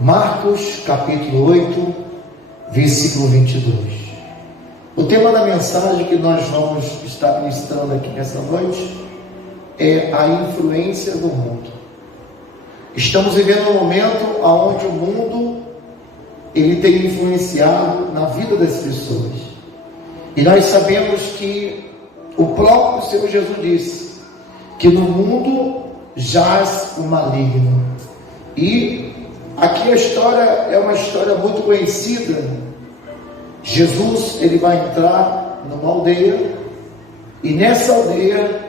Marcos capítulo 8, versículo 22. O tema da mensagem que nós vamos estar ministrando aqui nessa noite é a influência do mundo. Estamos vivendo um momento onde o mundo ele tem influenciado na vida das pessoas. E nós sabemos que o próprio Senhor Jesus disse que no mundo jaz o maligno. E aqui a história é uma história muito conhecida. Jesus ele vai entrar numa aldeia, e nessa aldeia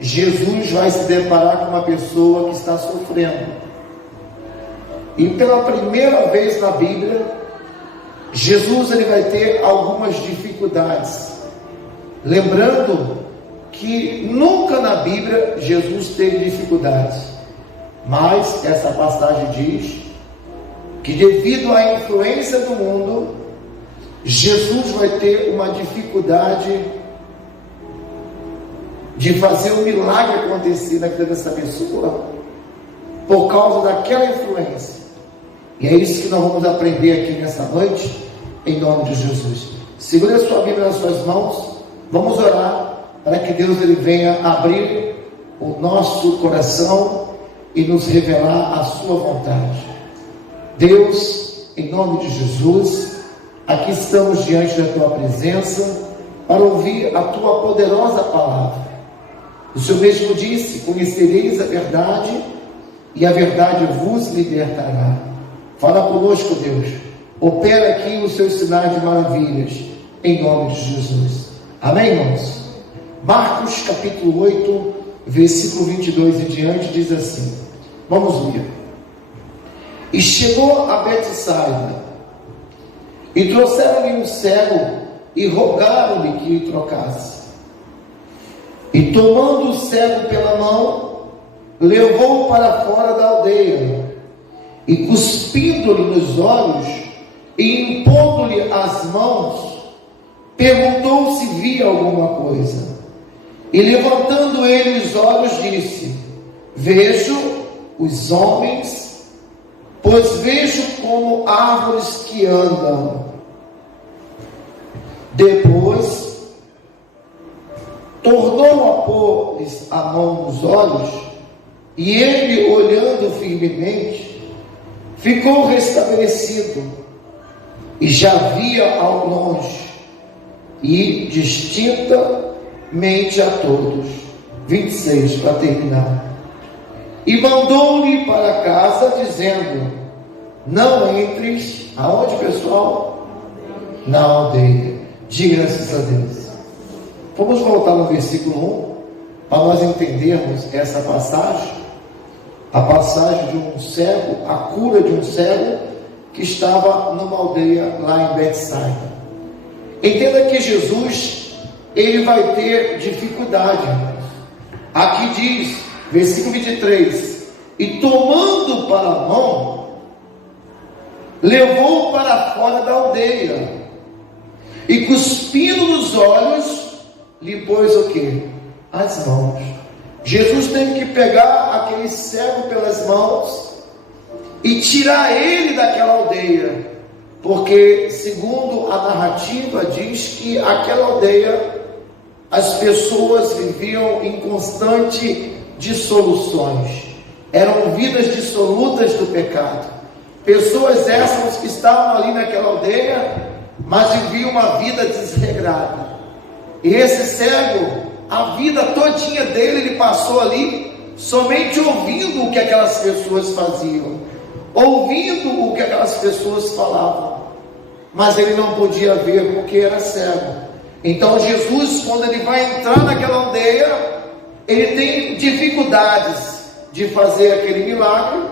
Jesus vai se deparar com uma pessoa que está sofrendo. E pela primeira vez na Bíblia, Jesus ele vai ter algumas dificuldades. Lembrando que nunca na Bíblia Jesus teve dificuldades, mas essa passagem diz que devido à influência do mundo, Jesus vai ter uma dificuldade de fazer um milagre acontecer na vida dessa pessoa por causa daquela influência. E é isso que nós vamos aprender aqui nessa noite, em nome de Jesus. Segure a sua Bíblia nas suas mãos, vamos orar para que Deus ele venha abrir o nosso coração e nos revelar a sua vontade. Deus, em nome de Jesus, aqui estamos diante da tua presença para ouvir a tua poderosa palavra. O Senhor mesmo disse: conhecereis a verdade e a verdade vos libertará. Fala conosco, Deus. Opera aqui os seus sinais de maravilhas, em nome de Jesus. Amém, irmãos? Marcos capítulo 8, versículo 22 e diante diz assim. Vamos ler. E chegou a Betsaida, e trouxeram-lhe um cego, e rogaram-lhe que lhe trocasse. E tomando o cego pela mão, levou-o para fora da aldeia, e cuspindo-lhe nos olhos, e impondo-lhe as mãos, perguntou se via alguma coisa. E levantando ele os olhos, disse: vejo os homens, pois vejo como árvores que andam. Depois tornou a pôr-lhes a mão nos olhos, e ele, olhando firmemente, ficou restabelecido, e já via ao longe, e distintamente a todos. 26, para terminar. E mandou-lhe para casa, dizendo: não entres, aonde, pessoal? Na aldeia. Diga graças a Deus. Vamos voltar no versículo 1, para nós entendermos essa passagem. A passagem de um cego, a cura de um cego que estava numa aldeia lá em Betsaida. Entenda que Jesus, ele vai ter dificuldade. Aqui diz, versículo 23, e tomando para a mão, levou-o para fora da aldeia, e cuspindo nos olhos, lhe pôs o quê? As mãos. Jesus teve que pegar aquele cego pelas mãos e tirar ele daquela aldeia, porque segundo a narrativa diz que aquela aldeia as pessoas viviam em constante dissoluções, eram vidas dissolutas do pecado, pessoas essas que estavam ali naquela aldeia, mas viviam uma vida desregrada. E esse cego, a vida todinha dele, ele passou ali somente ouvindo o que aquelas pessoas faziam, ouvindo o que aquelas pessoas falavam, mas ele não podia ver porque era cego. Então Jesus, quando ele vai entrar naquela aldeia, ele tem dificuldades de fazer aquele milagre,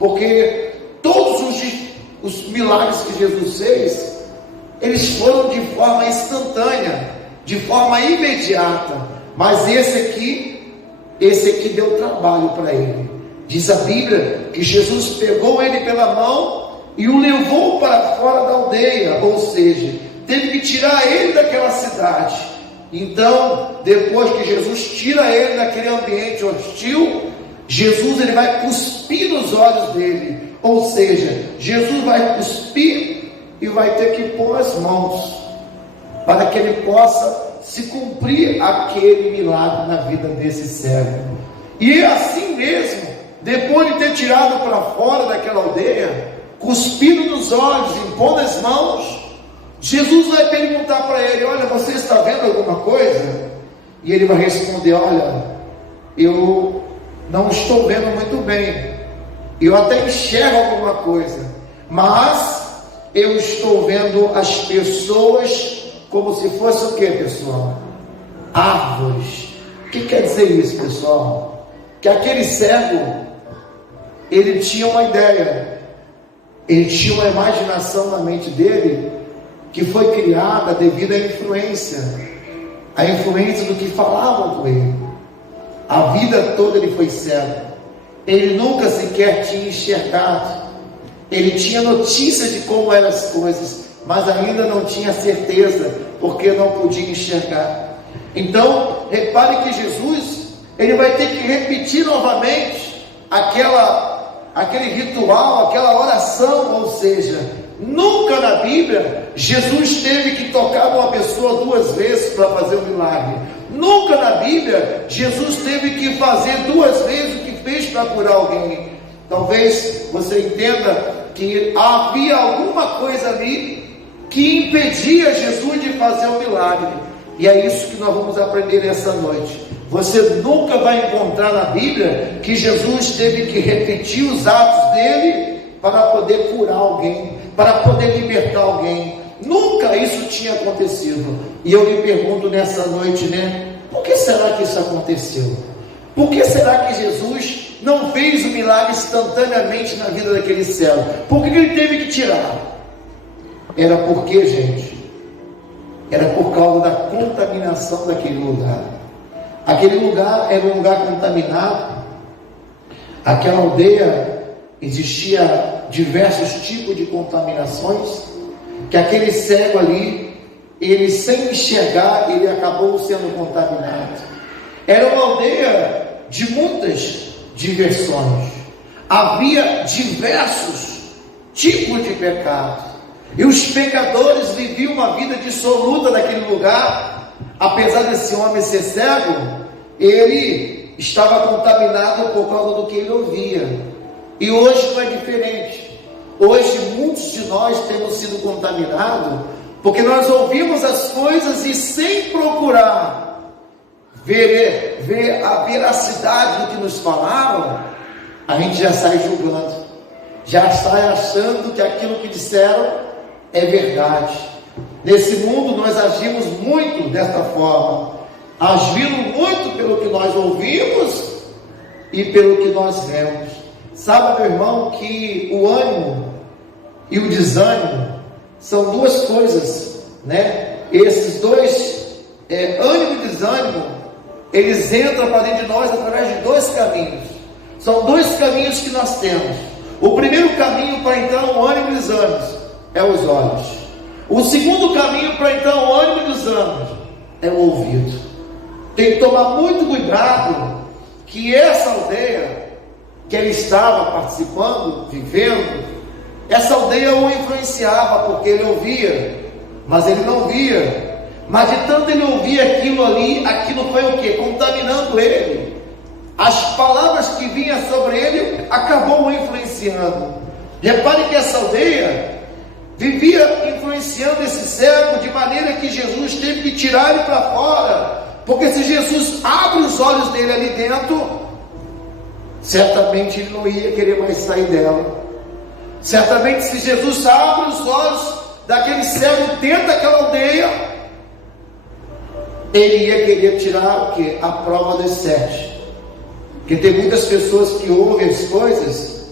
porque todos os milagres que Jesus fez, eles foram de forma instantânea, de forma imediata, mas esse aqui deu trabalho para ele. Diz a Bíblia que Jesus pegou ele pela mão e o levou para fora da aldeia, ou seja, teve que tirar ele daquela cidade. Então, depois que Jesus tira ele daquele ambiente hostil, Jesus ele vai cuspir nos olhos olhos dele. Ou seja, Jesus vai cuspir e vai ter que pôr as mãos para que ele possa se cumprir aquele milagre na vida desse cego. E assim mesmo, depois de ter tirado para fora daquela aldeia, cuspindo nos olhos, impondo as mãos, Jesus vai perguntar para ele: olha, você está vendo alguma coisa? E ele vai responder: olha, eu não estou vendo muito bem, eu até enxergo alguma coisa, mas eu estou vendo as pessoas como se fosse o que, pessoal? Árvores. O que quer dizer isso, pessoal? Que aquele cego, ele tinha uma ideia, ele tinha uma imaginação na mente dele, que foi criada devido à influência do que falavam com ele. A vida toda ele foi cego, ele nunca sequer tinha enxergado, ele tinha notícia de como eram as coisas, mas ainda não tinha certeza, porque não podia enxergar. Então, repare que Jesus, ele vai ter que repetir novamente aquele ritual, aquela oração. Ou seja, nunca na Bíblia Jesus teve que tocar uma pessoa 2 vezes para fazer o milagre. Nunca na Bíblia Jesus teve que fazer 2 vezes o que fez para curar alguém. Talvez você entenda que havia alguma coisa ali que impedia Jesus de fazer o milagre. E é isso que nós vamos aprender nessa noite. Você nunca vai encontrar na Bíblia que Jesus teve que repetir os atos dele para poder curar alguém, para poder libertar alguém. Nunca isso tinha acontecido. E eu lhe pergunto nessa noite, por que será que isso aconteceu? Por que será que Jesus não fez o milagre instantaneamente na vida daquele cego? Por que ele teve que tirar? Era porque, gente, era por causa da contaminação daquele lugar. Aquele lugar era um lugar contaminado. Aquela aldeia existia diversos tipos de contaminações, que aquele cego ali, ele sem enxergar, ele acabou sendo contaminado. Era uma aldeia de muitas diversões, havia diversos tipos de pecados, e os pecadores viviam uma vida dissoluta naquele lugar. Apesar desse homem ser cego, ele estava contaminado por causa do que ele ouvia. E hoje não é diferente. Hoje muitos de nós temos sido contaminados, porque nós ouvimos as coisas e sem procurar ver a veracidade do que nos falaram, a gente já sai julgando, já sai achando que aquilo que disseram é verdade. Nesse mundo nós agimos muito desta forma, agindo muito pelo que nós ouvimos e pelo que nós vemos. Sabe, meu irmão, que o ânimo e o desânimo são 2 coisas, Esses dois, ânimo e desânimo, eles entram para dentro de nós através de 2 caminhos. São 2 caminhos que nós temos. O primeiro caminho para entrar no ânimo e desânimo é os olhos. O segundo caminho para entrar no ânimo e desânimo é o ouvido. Tem que tomar muito cuidado que essa aldeia que ele estava participando, vivendo, essa aldeia o influenciava, porque ele ouvia, mas ele não via. Mas de tanto ele ouvir aquilo ali, aquilo foi o quê? Contaminando ele. As palavras que vinham sobre ele acabou o influenciando. Repare que essa aldeia vivia influenciando esse cego, de maneira que Jesus teve que tirar ele para fora, porque se Jesus abre os olhos dele ali dentro, certamente ele não ia querer mais sair dela. Certamente se Jesus abre os olhos daquele cego dentro daquela aldeia, ele ia querer tirar o quê? A prova dos 7. Porque tem muitas pessoas que ouvem as coisas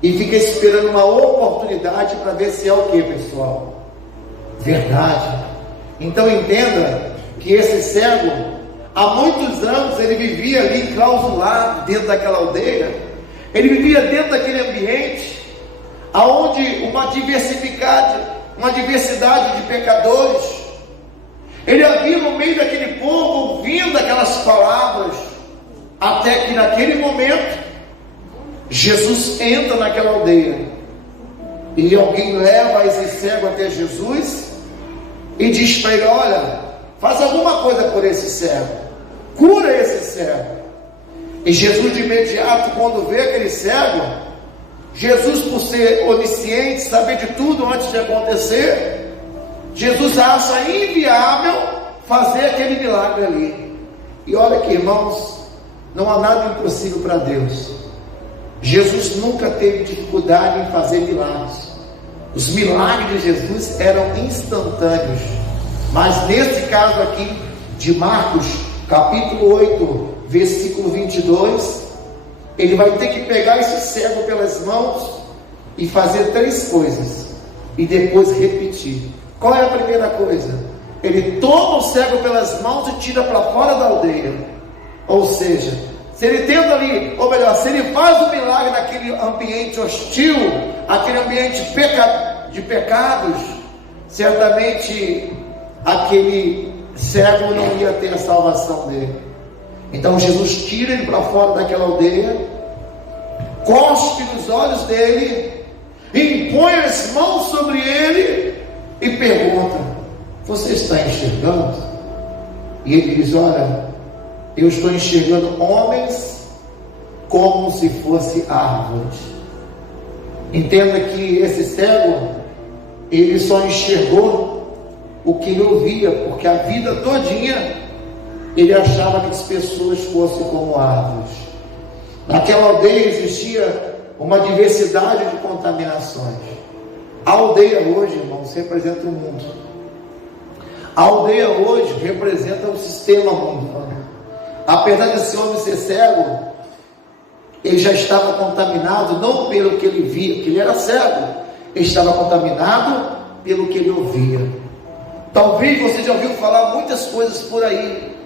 e fica esperando uma oportunidade para ver se é o que, pessoal? Verdade. Então entenda que esse cego, há muitos anos ele vivia ali enclausulado dentro daquela aldeia. Ele vivia dentro daquele ambiente aonde uma diversidade de pecadores. Ele havia no meio daquele povo ouvindo aquelas palavras, até que naquele momento Jesus entra naquela aldeia e alguém leva esse cego até Jesus e diz para ele: olha, faz alguma coisa por esse cego, cura esse cego. E Jesus de imediato, quando vê aquele cego, Jesus, por ser onisciente, saber de tudo antes de acontecer, Jesus acha inviável fazer aquele milagre ali. E olha aqui, irmãos, não há nada impossível para Deus. Jesus nunca teve dificuldade em fazer milagres. Os milagres de Jesus eram instantâneos. Mas nesse caso aqui de Marcos, capítulo 8, versículo 22, ele vai ter que pegar esse cego pelas mãos e fazer 3 coisas e depois repetir. Qual é a primeira coisa? Ele toma o cego pelas mãos e tira para fora da aldeia. Ou seja, se ele tenta ali, ou melhor, se ele faz o milagre naquele ambiente hostil, aquele ambiente de pecados, certamente aquele cego não ia ter a salvação dele. Então Jesus tira ele para fora daquela aldeia, cospe nos olhos dele, impõe as mãos sobre ele e pergunta: você está enxergando? E ele diz: olha, eu estou enxergando homens como se fosse árvores. Entenda que esse cego, ele só enxergou o que ele ouvia, porque a vida todinha ele achava que as pessoas fossem como árvores. Naquela aldeia existia uma diversidade de contaminações. A aldeia hoje, irmãos, representa o mundo. A aldeia hoje representa o sistema mundano. Apesar desse homem ser cego, ele já estava contaminado, não pelo que ele via, que ele era cego, ele estava contaminado pelo que ele ouvia. Talvez você já ouviu falar muitas coisas por aí,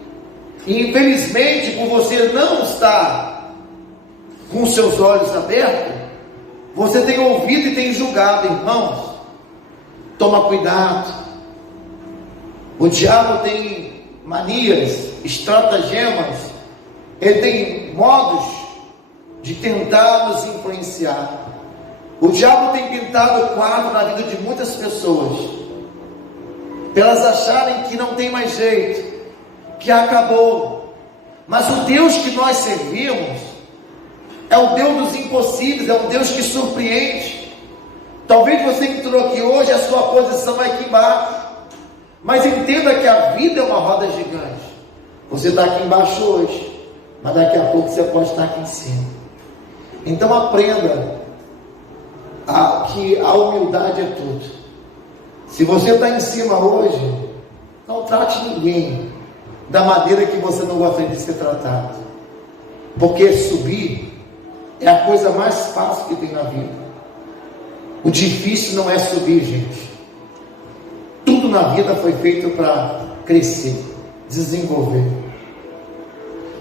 e infelizmente, por você não estar com seus olhos abertos, você tem ouvido e tem julgado. Irmãos, toma cuidado. O diabo tem manias, estratagemas, ele tem modos de tentar nos influenciar. O diabo tem pintado o quadro na vida de muitas pessoas, para elas acharem que não tem mais jeito, que acabou. Mas o Deus que nós servimos é o Deus dos impossíveis, é um Deus que surpreende. Talvez você que entrou aqui hoje, a sua posição vai aqui embaixo, mas entenda que a vida é uma roda gigante. Você está aqui embaixo hoje, mas daqui a pouco você pode estar aqui em cima. Então aprenda que a humildade é tudo. Se você está em cima hoje, não trate ninguém da maneira que você não gostaria de ser tratado, porque subir é a coisa mais fácil que tem na vida. O difícil não é subir, gente. Tudo na vida foi feito para crescer, desenvolver.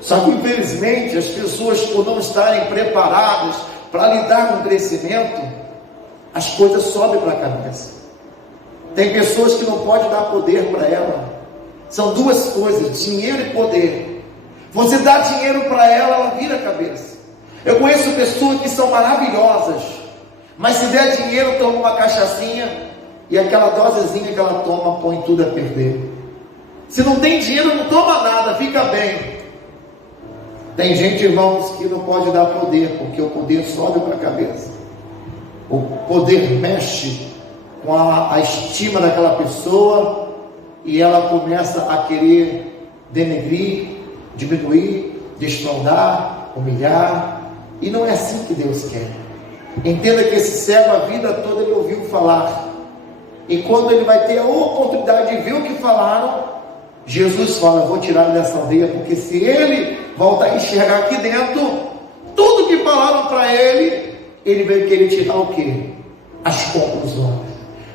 Só que infelizmente as pessoas, por não estarem preparadas para lidar com o crescimento, as coisas sobem para a cabeça. Tem pessoas que não pode dar poder para ela. São duas coisas: dinheiro e poder. Você dá dinheiro para ela, ela vira a cabeça. Eu conheço pessoas que são maravilhosas, mas se der dinheiro, toma uma cachaçinha, e aquela dosezinha que ela toma põe tudo a perder. Se não tem dinheiro, não toma nada, fica bem. Tem gente, irmãos, que não pode dar poder, porque o poder sobe para a cabeça. O poder mexe com a estima daquela pessoa, e ela começa a querer denegrir, diminuir, desfraudar, humilhar, e não é assim que Deus quer. Entenda que esse cego, a vida toda ele ouviu falar, e quando ele vai ter a oportunidade de ver o que falaram, Jesus fala: vou tirar ele dessa aldeia, porque se ele voltar a enxergar aqui dentro tudo que falaram para ele, ele vai querer tirar o quê? As conclusões.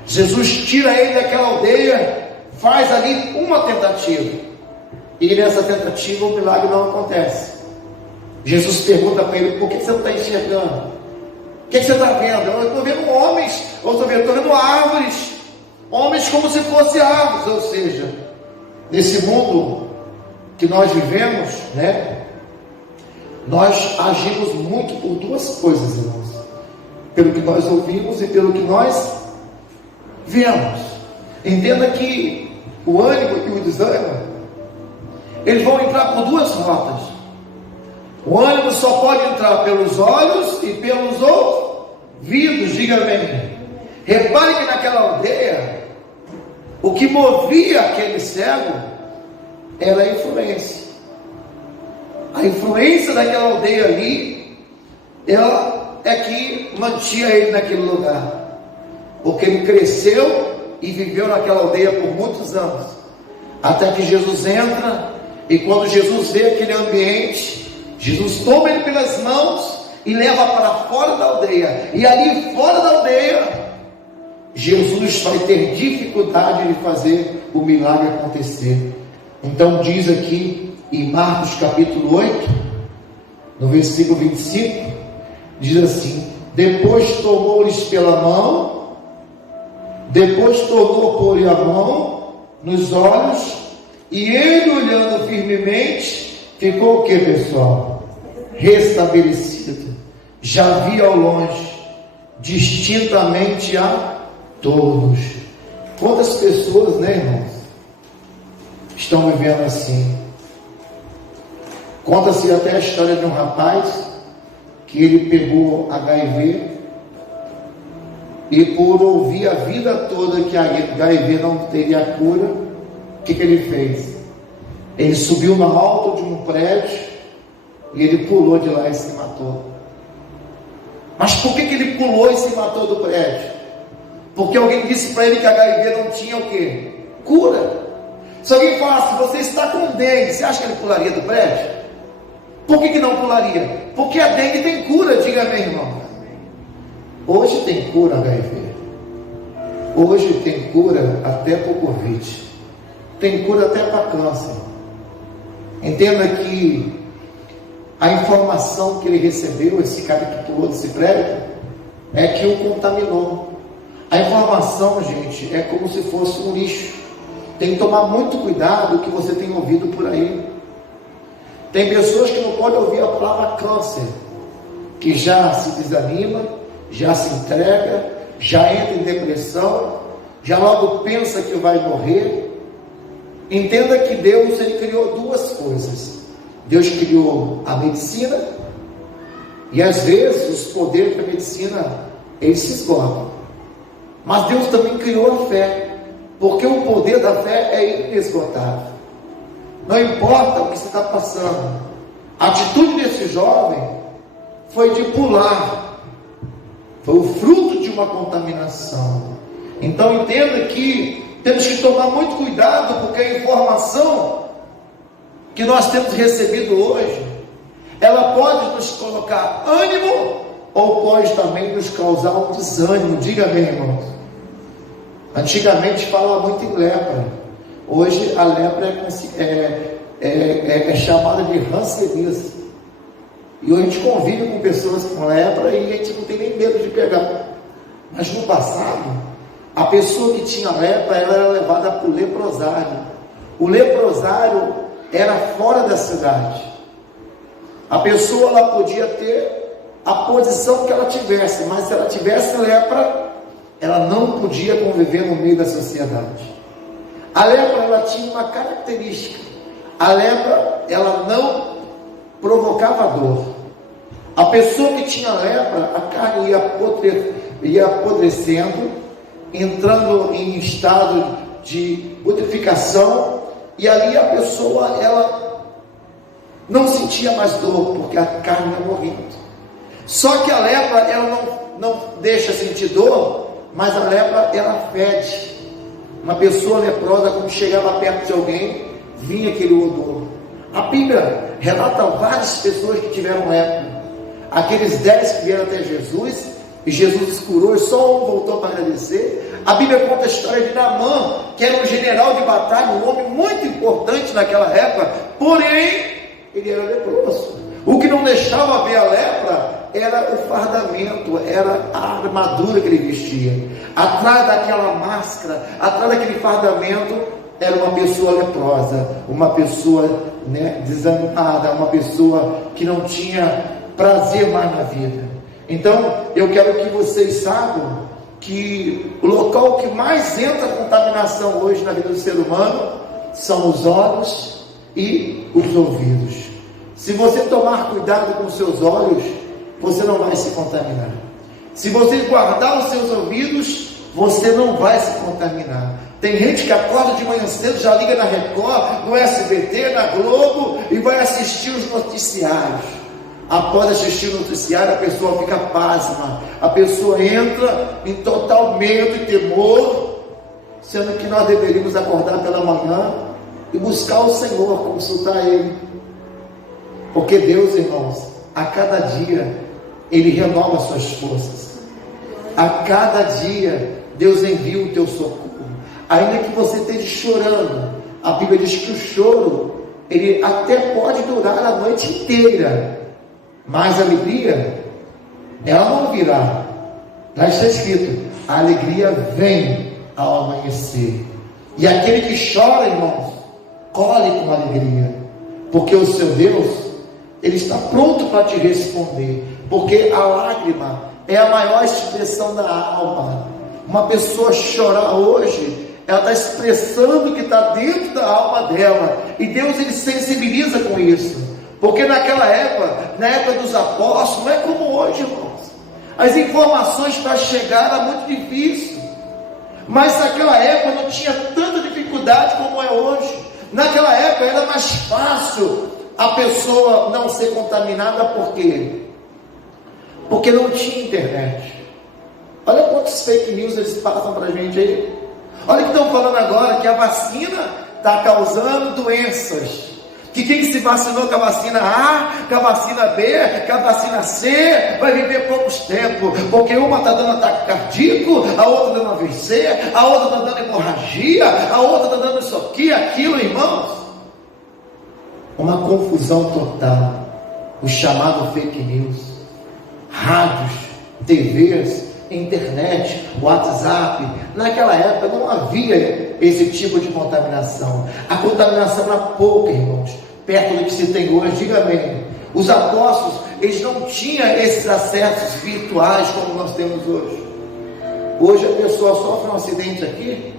Jesus tira ele daquela aldeia, faz ali uma tentativa, e nessa tentativa o milagre não acontece. Jesus pergunta para ele: por que você não está enxergando? O que você está vendo? Eu estou vendo homens, eu estou vendo árvores, homens como se fossem árvores. Ou seja, nesse mundo que nós vivemos, né, Nós agimos muito por duas coisas, irmãos: pelo que nós ouvimos e pelo que nós vemos. Entenda que o ânimo e o desânimo, eles vão entrar por duas rotas. O ânimo só pode entrar pelos olhos e pelos ouvidos, diga bem. Repare que naquela aldeia, o que movia aquele cego era a influência. A influência daquela aldeia ali, ela é que mantinha ele naquele lugar, porque ele cresceu e viveu naquela aldeia por muitos anos, até que Jesus entra, e quando Jesus vê aquele ambiente, Jesus toma ele pelas mãos e leva para fora da aldeia, e ali fora da aldeia, Jesus vai ter dificuldade de fazer o milagre acontecer. Então diz aqui em Marcos capítulo 8, no versículo 25, diz assim: depois tomou-lhes pela mão, depois tornou pôr-lhe a mão nos olhos, e ele, olhando firmemente, ficou o que, pessoal? Restabelecido. Já via ao longe, distintamente a todos. Quantas pessoas, né, irmãos, estão vivendo assim? Conta-se até a história de um rapaz que ele pegou HIV, e por ouvir a vida toda que a HIV não teria cura, o que ele fez? Ele subiu no alto de um prédio e ele pulou de lá e se matou. Mas por que ele pulou e se matou do prédio? Porque alguém disse para ele que a HIV não tinha o quê? Cura. Se alguém falasse: você está com dengue, você acha que ele pularia do prédio? Por que não pularia? Porque a dengue tem cura, diga meu irmão. Hoje tem cura HIV. Hoje tem cura até para o Covid. Tem cura até para câncer. Entenda que a informação que ele recebeu, esse cara que pulou desse prédio, é que o contaminou. A informação, gente, é como se fosse um lixo. Tem que tomar muito cuidado com o que você tem ouvido por aí. Tem pessoas que não podem ouvir a palavra câncer, que já se desanima, já se entrega, já entra em depressão, já logo pensa que vai morrer. Entenda que Deus, ele criou duas coisas. Deus criou a medicina, e às vezes os poderes da medicina, eles se esgotam. Mas Deus também criou a fé, porque o poder da fé é inesgotável. Não importa o que você está passando. A atitude desse jovem foi de pular. Foi o fruto de uma contaminação. Então entenda que temos que tomar muito cuidado, porque a informação que nós temos recebido hoje, ela pode nos colocar ânimo, ou pode também nos causar um desânimo. Diga bem, irmãos. Antigamente falava muito em lepra. Hoje a lepra é chamada de hanseníase. E hoje a gente convive com pessoas com lepra e a gente não tem nem medo de pegar. Mas no passado, a pessoa que tinha lepra, ela era levada para o leprosário. O leprosário era fora da cidade. A pessoa, ela podia ter a posição que ela tivesse, mas se ela tivesse lepra, ela não podia conviver no meio da sociedade. A lepra, ela tinha uma característica: a lepra, ela não provocava dor. A pessoa que tinha lepra, a carne ia apodrecendo, entrando em estado de putrefação, e ali a pessoa, ela não sentia mais dor, porque a carne ia morrendo. Só que a lepra, ela não deixa sentir dor, mas a lepra, ela fede. Uma pessoa leprosa, quando chegava perto de alguém, vinha aquele odor. A Bíblia relata várias pessoas que tiveram lepra. Aqueles 10 que vieram até Jesus, e Jesus os curou, e só um voltou para agradecer. A Bíblia conta a história de Naamã, que era um general de batalha, um homem muito importante naquela época, porém, ele era leproso. O que não deixava ver a lepra era o fardamento, era a armadura que ele vestia. Atrás daquela máscara, atrás daquele fardamento, era uma pessoa leprosa, uma pessoa né, desanimada, uma pessoa que não tinha prazer mais na vida. Então, eu quero que vocês saibam que o local que mais entra contaminação hoje na vida do ser humano são os olhos e os ouvidos. Se você tomar cuidado com os seus olhos, você não vai se contaminar. Se você guardar os seus ouvidos, você não vai se contaminar. Tem gente que acorda de manhã cedo, já liga na Record, no SBT, na Globo e vai assistir os noticiários. Após assistir o noticiário, a pessoa fica pasma, a pessoa entra em total medo e temor, sendo que nós deveríamos acordar pela manhã e buscar o Senhor, consultar Ele, porque Deus, irmãos, a cada dia Ele renova suas forças, a cada dia Deus envia o teu socorro, ainda que você esteja chorando. A Bíblia diz que o choro, ele até pode durar a noite inteira, mas a alegria, ela não virá. Lá está escrito: a alegria vem ao amanhecer. E aquele que chora, irmãos, colhe com alegria, porque o seu Deus, Ele está pronto para te responder, porque a lágrima é a maior expressão da alma. Uma pessoa chorar hoje, ela está expressando o que está dentro da alma dela, e Deus, Ele sensibiliza com isso. Porque naquela época, na época dos apóstolos, não é como hoje, irmãos. As informações para chegar era muito difícil. Mas naquela época não tinha tanta dificuldade como é hoje. Naquela época era mais fácil a pessoa não ser contaminada. Por quê? Porque não tinha internet. Olha quantos fake news eles passam para a gente aí. Olha que estão falando agora que a vacina está causando doenças. Que quem se vacinou com a vacina A, com a vacina B, com a vacina C, vai viver poucos tempos, porque uma está dando ataque cardíaco, a outra dando AVC, a outra está dando hemorragia, a outra está dando isso aqui, aquilo, irmãos. Uma confusão total. O chamado fake news, rádios, TVs, internet, WhatsApp. Naquela época não havia esse tipo de contaminação. A contaminação era pouca, irmãos, perto do que se tem hoje. Diga amém. Os apóstolos, eles não tinham esses acessos virtuais como nós temos hoje. Hoje a pessoa sofre um acidente aqui,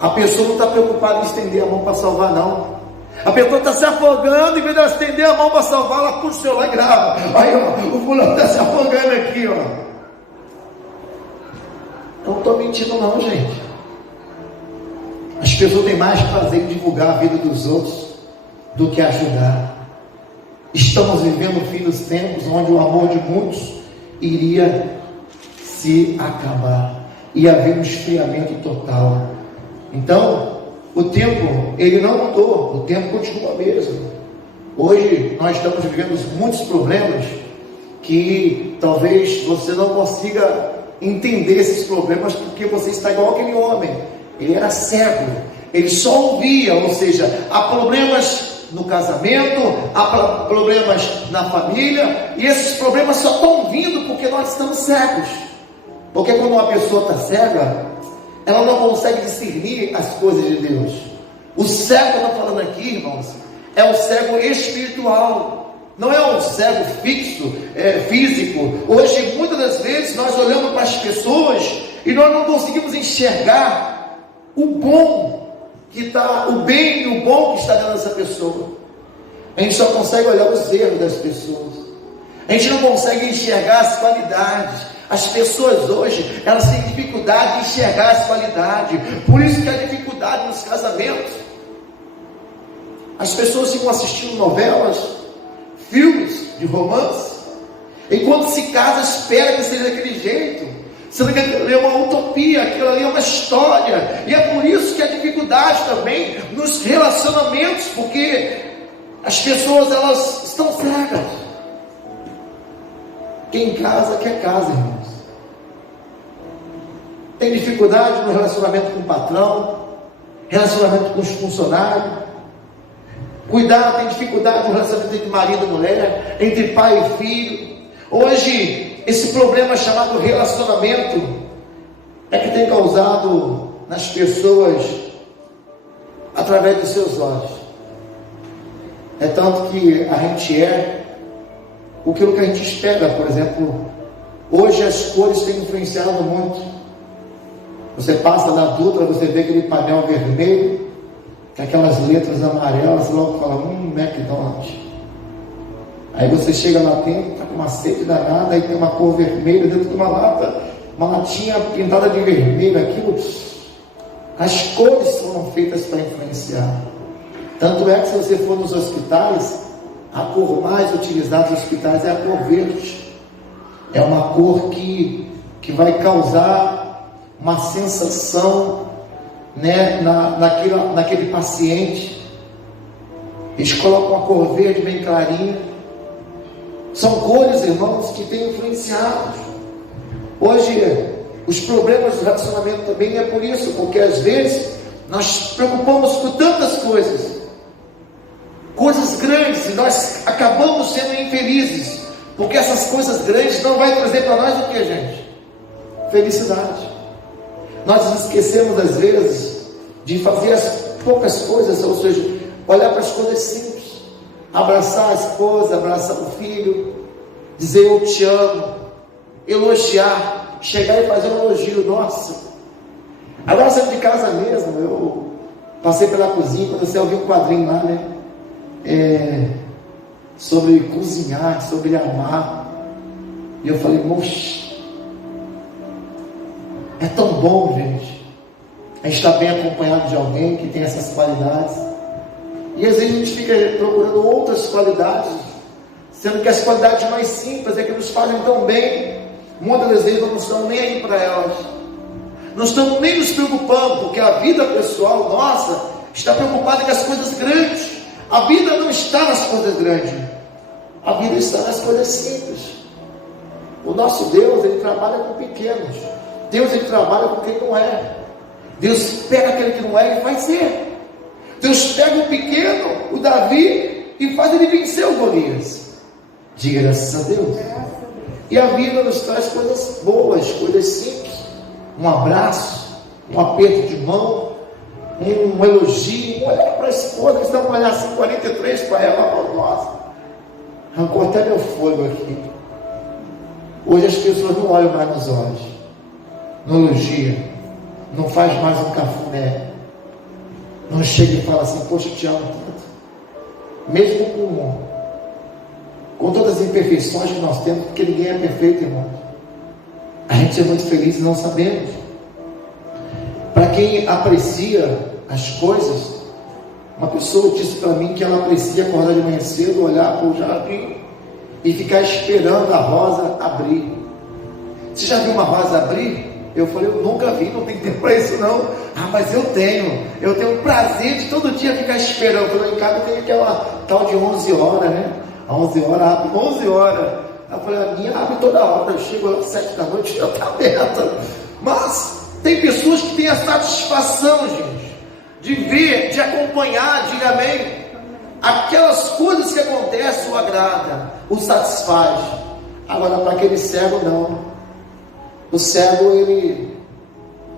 a pessoa não está preocupada em estender a mão para salvar, não. A pessoa está se afogando, em vez de ela estender a mão para salvar, ela puxa o celular e grava. Aí, ó, o fulano está se afogando aqui, ó. Eu não estou mentindo não, gente. As pessoas têm mais prazer em divulgar a vida dos outros do que ajudar. Estamos vivendo o fim dos tempos, onde o amor de muitos iria se acabar, ia haver um esfriamento total. Então, o tempo, ele não mudou, o tempo continua mesmo. Hoje nós estamos vivendo muitos problemas que talvez você não consiga entender esses problemas, porque você está igual aquele homem. Ele era cego, ele só ouvia, ou seja, há problemas no casamento, há problemas na família, e esses problemas só estão vindo porque nós estamos cegos. Porque quando uma pessoa está cega, ela não consegue discernir as coisas de Deus. O cego que eu estou falando aqui, irmãos, é o cego espiritual, não é um cego fixo, físico. Hoje, muitas das vezes, nós olhamos para as pessoas e nós não conseguimos enxergar o bom que está, o bem e o bom que está dentro dessa pessoa. A gente só consegue olhar os erros das pessoas. A gente não consegue enxergar as qualidades. As pessoas hoje, elas têm dificuldade de enxergar as qualidades. Por isso que há dificuldade nos casamentos. As pessoas ficam assistindo novelas, filmes de romance, enquanto se casa, espera que seja daquele jeito, sendo que aquilo ali é uma utopia, aquilo ali é uma história. E é por isso que há dificuldade também nos relacionamentos, porque as pessoas, elas estão cegas. Quem casa quer casa, irmãos. Tem dificuldade no relacionamento com o patrão, relacionamento com os funcionários. Cuidado, tem dificuldade no relacionamento entre marido e mulher, entre pai e filho. Hoje, esse problema chamado relacionamento é que tem causado nas pessoas através dos seus olhos. É tanto que a gente é aquilo que a gente espera. Por exemplo, hoje as cores têm influenciado muito. Você passa na Dutra, você vê aquele painel vermelho, com aquelas letras amarelas, logo fala, McDonald's. Aí você chega lá dentro, está com uma sede danada, aí tem uma cor vermelha dentro de uma lata, uma latinha pintada de vermelho, aquilo. As cores foram feitas para influenciar. Tanto é que se você for nos hospitais, a cor mais utilizada nos hospitais é a cor verde. É uma cor que vai causar uma sensação, né, naquele paciente. Eles colocam uma cor verde bem clarinha. São cores, irmãos, que têm influenciado. Hoje, os problemas do relacionamento também é por isso, porque às vezes nós preocupamos com tantas coisas grandes, e nós acabamos sendo infelizes, porque essas coisas grandes não vai trazer para nós o que, gente? Felicidade. Nós esquecemos às vezes de fazer as poucas coisas, ou seja, olhar para as coisas simples, abraçar a esposa, abraçar o filho, dizer eu te amo, elogiar, chegar e fazer um elogio. Nossa, agora saindo de casa mesmo, eu passei pela cozinha, quando você ouviu um quadrinho lá, né? Sobre cozinhar, sobre amar, e eu falei, moxa, é tão bom, gente, a gente está bem acompanhado de alguém que tem essas qualidades, e às vezes a gente fica procurando outras qualidades, sendo que as qualidades mais simples é que nos fazem tão bem. Muitas das vezes não estamos nem aí para elas, não estamos nem nos preocupando, porque a vida pessoal nossa está preocupada com as coisas grandes. A vida não está nas coisas grandes, a vida está nas coisas simples. O nosso Deus, Ele trabalha com pequenos. Deus, Ele trabalha com quem não é. Deus pega aquele que não é e faz ser. Deus pega o pequeno, o Davi, e faz ele vencer o Golias. Diga graças a Deus. E a vida nos traz coisas boas, coisas simples. Um abraço, um aperto de mão, um elogio, um olhar para a esposa, que está com olhar assim 43 para ela, nossa, arrancou até meu fôlego aqui. Hoje as pessoas não olham mais nos olhos, não elogia, não faz mais um cafuné, não chega e fala assim, poxa, eu te amo tanto, mesmo com todas as imperfeições que nós temos, porque ninguém é perfeito, irmão. A gente é muito feliz e não sabemos. Para quem aprecia as coisas, uma pessoa disse para mim que ela aprecia acordar de manhã cedo, olhar para o jardim e ficar esperando a rosa abrir. Você já viu uma rosa abrir? Eu falei, eu nunca vi, não tem tempo para isso não. Ah, mas eu tenho o prazer de todo dia ficar esperando. Eu falei, em casa tem aquela tal de 11 horas, né? A 11 horas abre, 11 horas. Eu falei, a minha abre toda hora. Eu chego às 7 da noite e já está aberta. Mas tem pessoas que têm a satisfação, gente, de ver, de acompanhar, diga amém, aquelas coisas que acontecem, o agrada, o satisfaz. Agora, para aquele cego, não. O cego,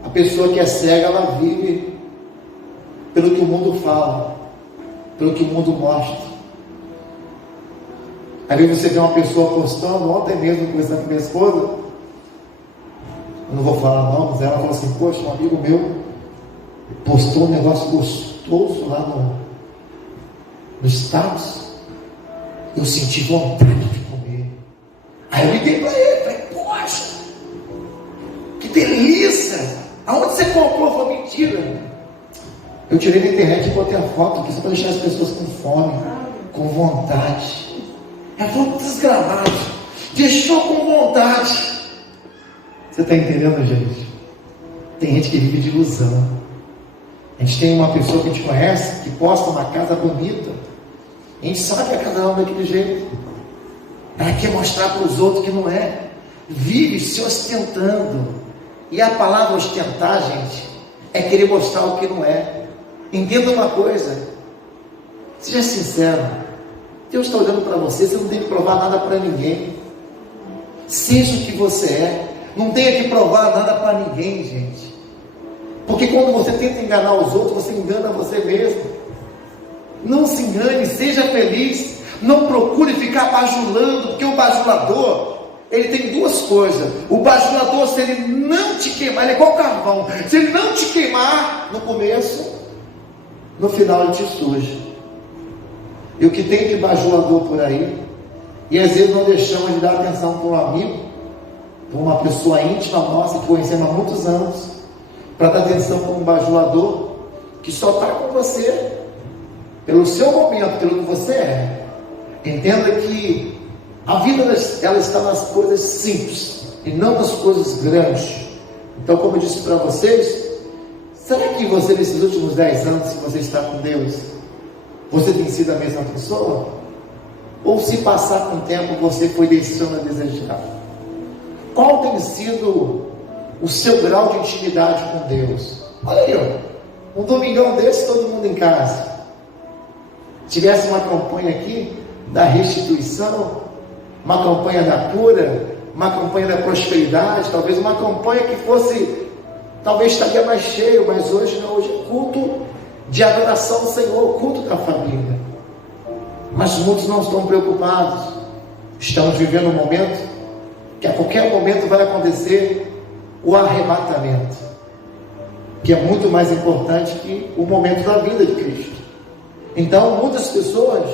a pessoa que é cega, ela vive pelo que o mundo fala, pelo que o mundo mostra. Às vezes você vê uma pessoa postando, ontem mesmo conversando com minha esposa, eu não vou falar nomes, ela falou assim, poxa, um amigo meu postou um negócio gostoso lá no status, eu senti vontade de comer. Aí eu liguei para ele, falei, poxa, que delícia, aonde você comprou? Foi mentira. Eu tirei da internet e botei a foto aqui só para deixar as pessoas com fome, com vontade. É foto desgramado, deixou com vontade. Você está entendendo, gente? Tem gente que vive de ilusão. A gente tem uma pessoa que a gente conhece que posta uma casa bonita. A gente sabe que a casa não é daquele jeito. Ela quer mostrar para os outros que não é. Vive se ostentando. E a palavra ostentar, gente, é querer mostrar o que não é. Entenda uma coisa. Seja sincero. Deus está olhando para você. Você não tem que provar nada para ninguém. Seja o que você é. Não tenha que provar nada para ninguém, gente. Porque quando você tenta enganar os outros, você engana você mesmo. Não se engane, seja feliz. Não procure ficar bajulando, porque o bajulador, ele tem duas coisas. O bajulador, se ele não te queimar, ele é igual carvão. Se ele não te queimar no começo, no final ele te suja. E o que tem de bajulador por aí, e às vezes não deixamos de dar atenção para um amigo, para uma pessoa íntima nossa, que conhecemos há muitos anos, para dar atenção para um bajulador, que só está com você, pelo seu momento, pelo que você é. Entenda que a vida ela está nas coisas simples, e não nas coisas grandes. Então, como eu disse para vocês, será que você, nesses últimos 10 anos, se você está com Deus, você tem sido a mesma pessoa? Ou se passar com o tempo, você foi deixando a desejar? Qual tem sido o seu grau de intimidade com Deus? Olha aí, ó, um domingão desse, todo mundo em casa. Tivesse uma campanha aqui da restituição, uma campanha da cura, uma campanha da prosperidade, talvez uma campanha que fosse, talvez estaria mais cheio, mas hoje não, hoje é culto de adoração ao Senhor, culto da família. Mas muitos não estão preocupados. Estamos vivendo um momento que a qualquer momento vai acontecer o arrebatamento, que é muito mais importante que o momento da vida de Cristo. Então muitas pessoas,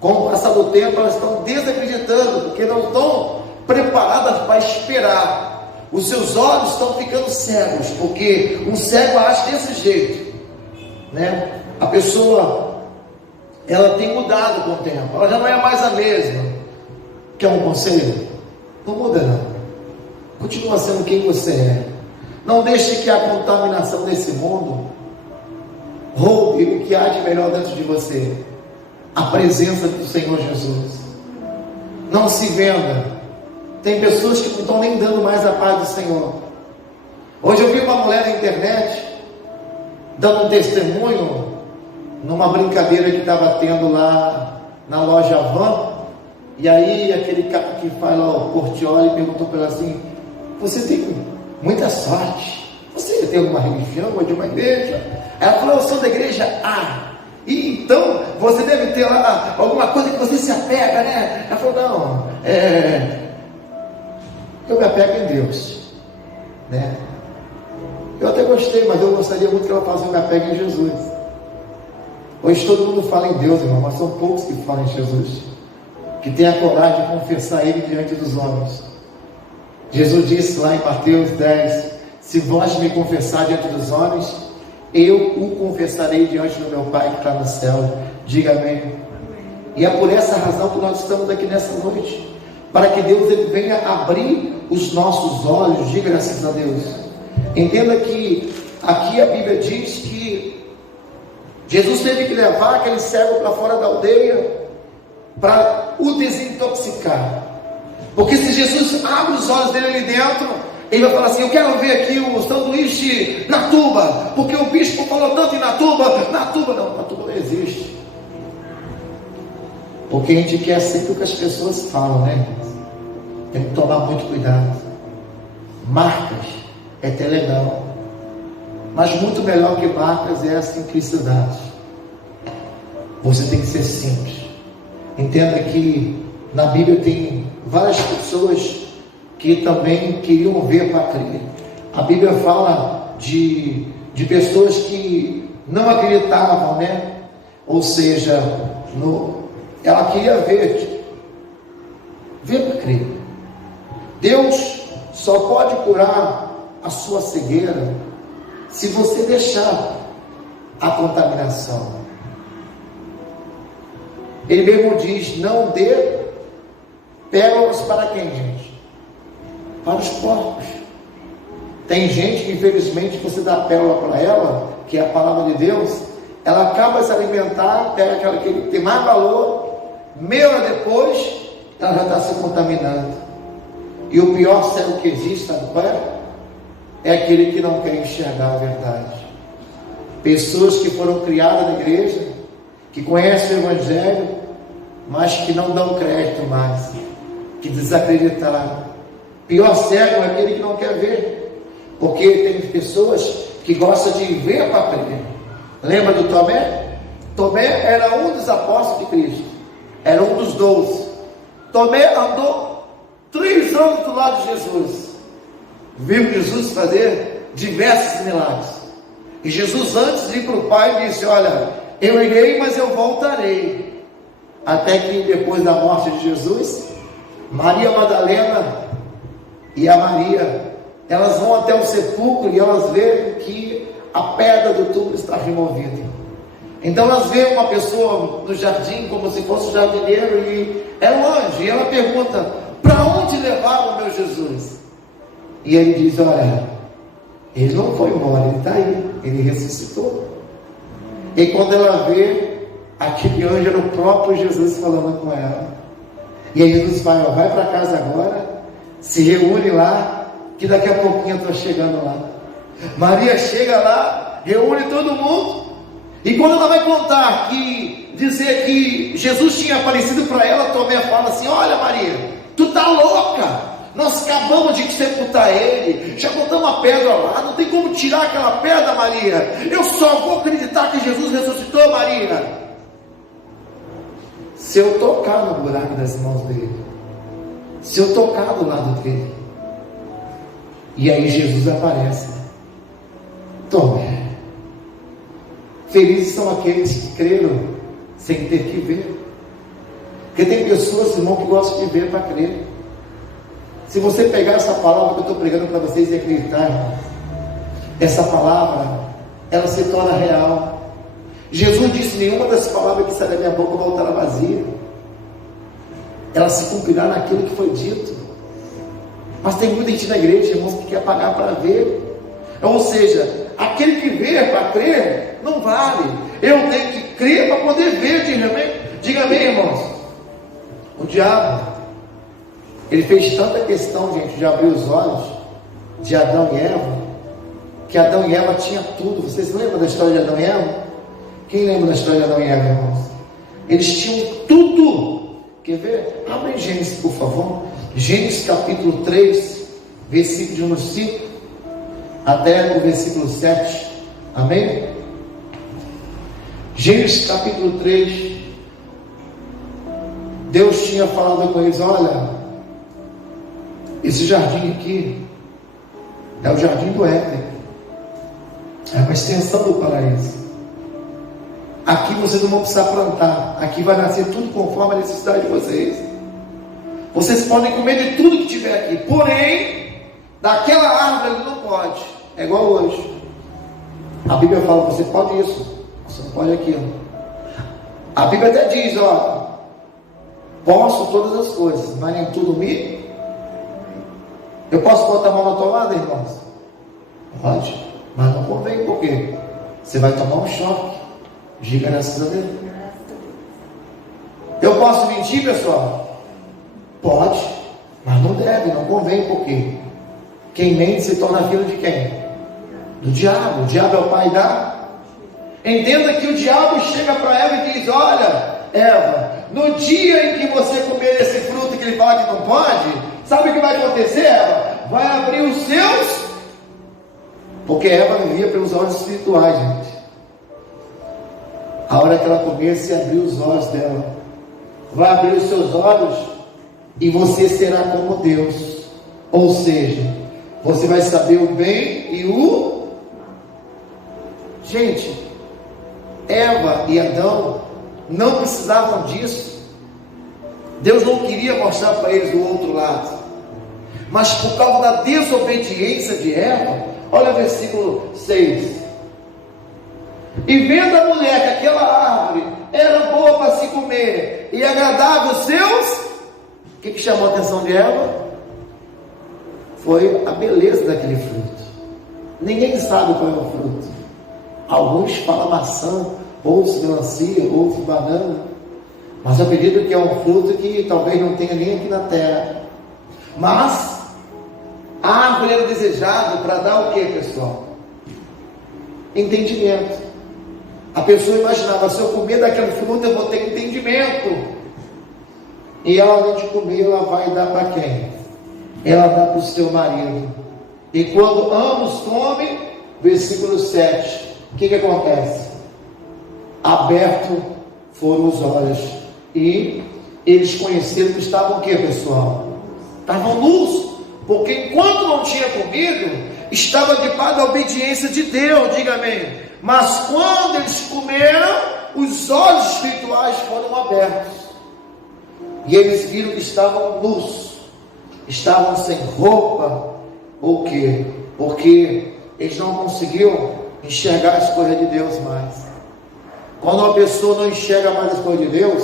com o passar do tempo, elas estão desacreditando, porque não estão preparadas para esperar. Os seus olhos estão ficando cegos, porque um cego age desse jeito, né? A pessoa, ela tem mudado com o tempo, ela já não é mais a mesma. Quer um conselho? Não muda não, continua sendo quem você é. Não deixe que a contaminação desse mundo roube o que há de melhor dentro de você, a presença do Senhor Jesus. Não se venda. Tem pessoas que não estão nem dando mais a paz do Senhor. Hoje eu vi uma mulher na internet dando um testemunho numa brincadeira que estava tendo lá na loja Van. E aí aquele cara que faz lá o Portioli perguntou para ela assim: você tem muita sorte, você tem alguma religião ou de uma igreja? Ela falou: eu sou da igreja A. E então você deve ter lá alguma coisa que você se apega, né? Ela falou: não, eu me apego em Deus, né? Eu até gostei, mas eu gostaria muito que ela falasse: eu me apego em Jesus. Hoje todo mundo fala em Deus, irmão, mas são poucos que falam em Jesus, que tem a coragem de confessar Ele diante dos homens. Jesus disse lá em Mateus 10: se vós me confessar diante dos homens, eu o confessarei diante do meu Pai que está no céu. Diga amém. E é por essa razão que nós estamos aqui nessa noite, para que Deus ele venha abrir os nossos olhos. Diga graças a Deus. Entenda que aqui a Bíblia diz que Jesus teve que levar aquele cego para fora da aldeia para o desintoxicar. Porque se Jesus abre os olhos dele ali dentro, ele vai falar assim: eu quero ver aqui o sanduíche Natuba, porque o bispo falou tanto em Natuba. Natuba não existe. Porque a gente quer sempre o que as pessoas falam, né? Tem que tomar muito cuidado. Marcas é até legal, mas muito melhor que marcas é a simplicidade. Você tem que ser simples. Entenda que na Bíblia tem várias pessoas que também queriam ver para crer. A Bíblia fala de pessoas que não acreditavam, né? Ou seja, ela queria ver para crer. Deus só pode curar a sua cegueira se você deixar a contaminação. Ele mesmo diz: não dê pérolas para quem, gente? Para os porcos. Tem gente que, infelizmente, você dá pérola para ela, que é a palavra de Deus, ela acaba de se alimentar, pega aquela que tem mais valor, meia hora depois, ela já está se contaminando. E o pior cego que existe, sabe qual é? É aquele que não quer enxergar a verdade. Pessoas que foram criadas na igreja, que conhecem o Evangelho, mas que não dão crédito mais, que desacreditaram. Pior cego é aquele que não quer ver, porque tem pessoas que gostam de ver para crer. Lembra do Tomé? Tomé era um dos apóstolos de Cristo, era um dos 12. Tomé andou 3 anos do lado de Jesus, viu Jesus fazer diversos milagres. E Jesus, antes de ir para o Pai, disse: olha, eu irei, mas eu voltarei. Até que depois da morte de Jesus, Maria Madalena e a Maria, elas vão até o sepulcro e elas veem que a pedra do túmulo está removida. Então elas veem uma pessoa no jardim, como se fosse um jardineiro, e é um anjo, e ela pergunta: para onde levaram o meu Jesus? E ele diz: olha, ele não foi embora, ele está aí, ele ressuscitou. E quando ela vê, aquele anjo era o próprio Jesus falando com ela. E aí Jesus fala: vai para casa agora, se reúne lá, que daqui a pouquinho eu estou chegando lá. Maria chega lá, reúne todo mundo, e quando ela vai contar, dizer que Jesus tinha aparecido para ela, Tomé fala assim: olha Maria, tu tá louca, nós acabamos de sepultar ele, já botamos a pedra lá, não tem como tirar aquela pedra, Maria. Eu só vou acreditar que Jesus ressuscitou, Maria, se eu tocar no buraco das mãos dele, se eu tocar do lado dele. E aí Jesus aparece: Tomé, felizes são aqueles que creram sem ter que ver. Porque tem pessoas, irmão, que gostam de ver para crer. Se você pegar essa palavra que eu estou pregando para vocês e acreditar, irmão, essa palavra, ela se torna real. Jesus disse: nenhuma das palavras que sai da minha boca voltará vazia. Ela se cumprirá naquilo que foi dito. Mas tem muita gente na igreja, irmãos, que quer pagar para ver. Ou seja, aquele que vê para crer, não vale. Eu tenho que crer para poder ver. Diga amém, irmãos. O diabo, ele fez tanta questão, gente, de abrir os olhos de Adão e Eva, que Adão e Eva tinham tudo. Vocês lembram da história de Adão e Eva? Quem lembra da história de Adão e Eva, irmãos? Eles tinham tudo. Quer ver? Abre em Gênesis, por favor. Gênesis capítulo 3, versículo de 1 a 5 até o versículo 7. Amém? Gênesis capítulo 3. Deus tinha falado com eles: olha, esse jardim aqui é o jardim do Éden, é uma extensão do paraíso. Aqui vocês não vão precisar plantar, aqui vai nascer tudo conforme a necessidade de vocês. Vocês podem comer de tudo que tiver aqui, porém, daquela árvore não pode. É igual hoje. A Bíblia fala: você pode isso, você não pode aquilo. A Bíblia até diz: ó, posso todas as coisas, mas nem tudo me. Eu posso botar a mão na tomada, irmãos? Pode, mas não convém, porque você vai tomar um choque. Diga graças a Deus. Eu posso mentir, pessoal? Pode, mas não deve, não convém, porque quem mente se torna filho de quem? Do diabo. O diabo é o pai da. Entenda que o diabo chega para Eva e diz: olha, Eva, no dia em que você comer esse fruto que ele fala que não pode, sabe o que vai acontecer, Eva? Vai abrir os seus. Porque Eva vivia pelos olhos espirituais, gente. A hora que ela comer, se abrir os olhos dela, vai abrir os seus olhos e você será como Deus. Ou seja, você vai saber o bem e o. Gente, Eva e Adão não precisavam disso. Deus não queria mostrar para eles o outro lado, mas por causa da desobediência de Eva, olha o versículo 6. E vendo a mulher que aquela árvore era boa para se comer e agradava os seus, o que chamou a atenção de Eva? Foi a beleza daquele fruto. Ninguém sabe qual é o fruto. Alguns falam maçã, outros melancia, outros banana, mas eu acredito que é um fruto que talvez não tenha nem aqui na terra. Mas a árvore era desejada para dar o que, pessoal? Entendimento. A pessoa imaginava: se eu comer daquele fruto eu vou ter entendimento. E ela, além de comer, ela vai dar para quem? Ela dá para o seu marido. E quando ambos comem, versículo 7, o que acontece? abertos foram os olhos, e eles conheceram que estavam o que, pessoal? Estavam nus, porque enquanto não tinha comido, estava debaixo da obediência de Deus, diga amém. Mas quando eles comeram, os olhos espirituais foram abertos, e eles viram que estavam nus, estavam sem roupa. Por quê? Porque eles não conseguiam enxergar as coisas de Deus mais. Quando uma pessoa não enxerga mais as coisas de Deus,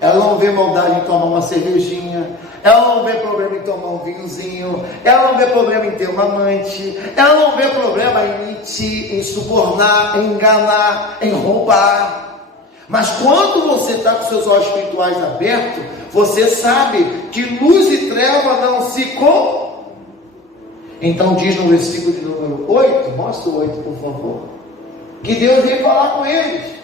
ela não vê maldade em tomar uma cervejinha, ela não vê problema em tomar um vinhozinho, ela não vê problema em ter uma amante, ela não vê problema em mentir, em subornar, em enganar, em roubar. Mas quando você está com seus olhos espirituais abertos, você sabe que luz e treva não se com. Então diz no versículo de número 8, mostra o 8 por favor, que Deus veio falar com eles.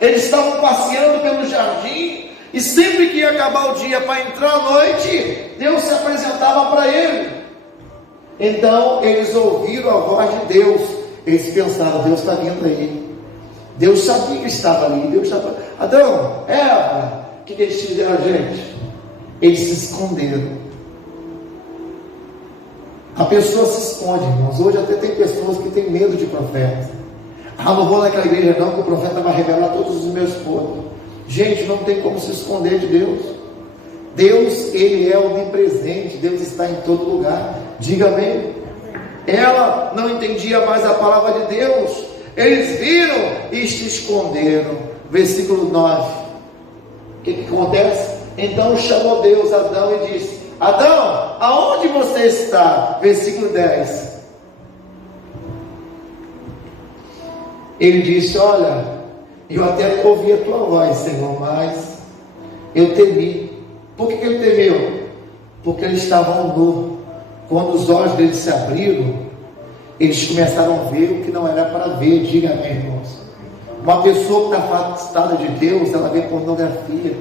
Eles estavam passeando pelo jardim, e sempre que ia acabar o dia para entrar a noite, Deus se apresentava para ele. Então eles ouviram a voz de Deus, eles pensaram, Deus está vindo aí. Deus sabia que estava ali, Deus estava, Adão, Eva, o que eles fizeram, gente? Eles se esconderam. A pessoa se esconde, irmãos. Hoje até tem pessoas que têm medo de profetas. Não vou naquela igreja não, que o profeta vai revelar todos os meus podres. Gente, não tem como se esconder de Deus. Deus, Ele é onipresente, Deus está em todo lugar. Diga amém. Ela não entendia mais a palavra de Deus. Eles viram e se esconderam. Versículo 9. O que acontece? Então chamou Deus Adão e disse: Adão, aonde você está? Versículo 10. Ele disse: olha, eu até ouvi a tua voz, Senhor, mas eu temi. Por que ele temeu? Porque eles estavam nus. Quando os olhos deles se abriram, eles começaram a ver o que não era para ver. Diga amém, irmãos. Uma pessoa que está afastada de Deus, ela vê pornografia.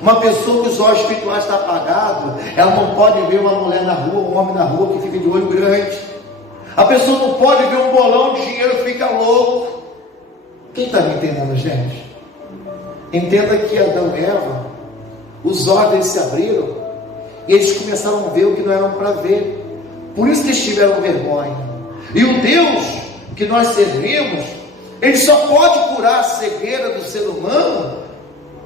Uma pessoa que os olhos espirituais estão apagados, ela não pode ver uma mulher na rua, um homem na rua que fica de olho grande. A pessoa não pode ver um bolão de dinheiro e fica louco. Quem está me entendendo, gente? Entenda que Adão e Eva, os olhos deles se abriram, e eles começaram a ver o que não eram para ver. Por isso que eles tiveram vergonha. E o Deus que nós servimos, Ele só pode curar a cegueira do ser humano,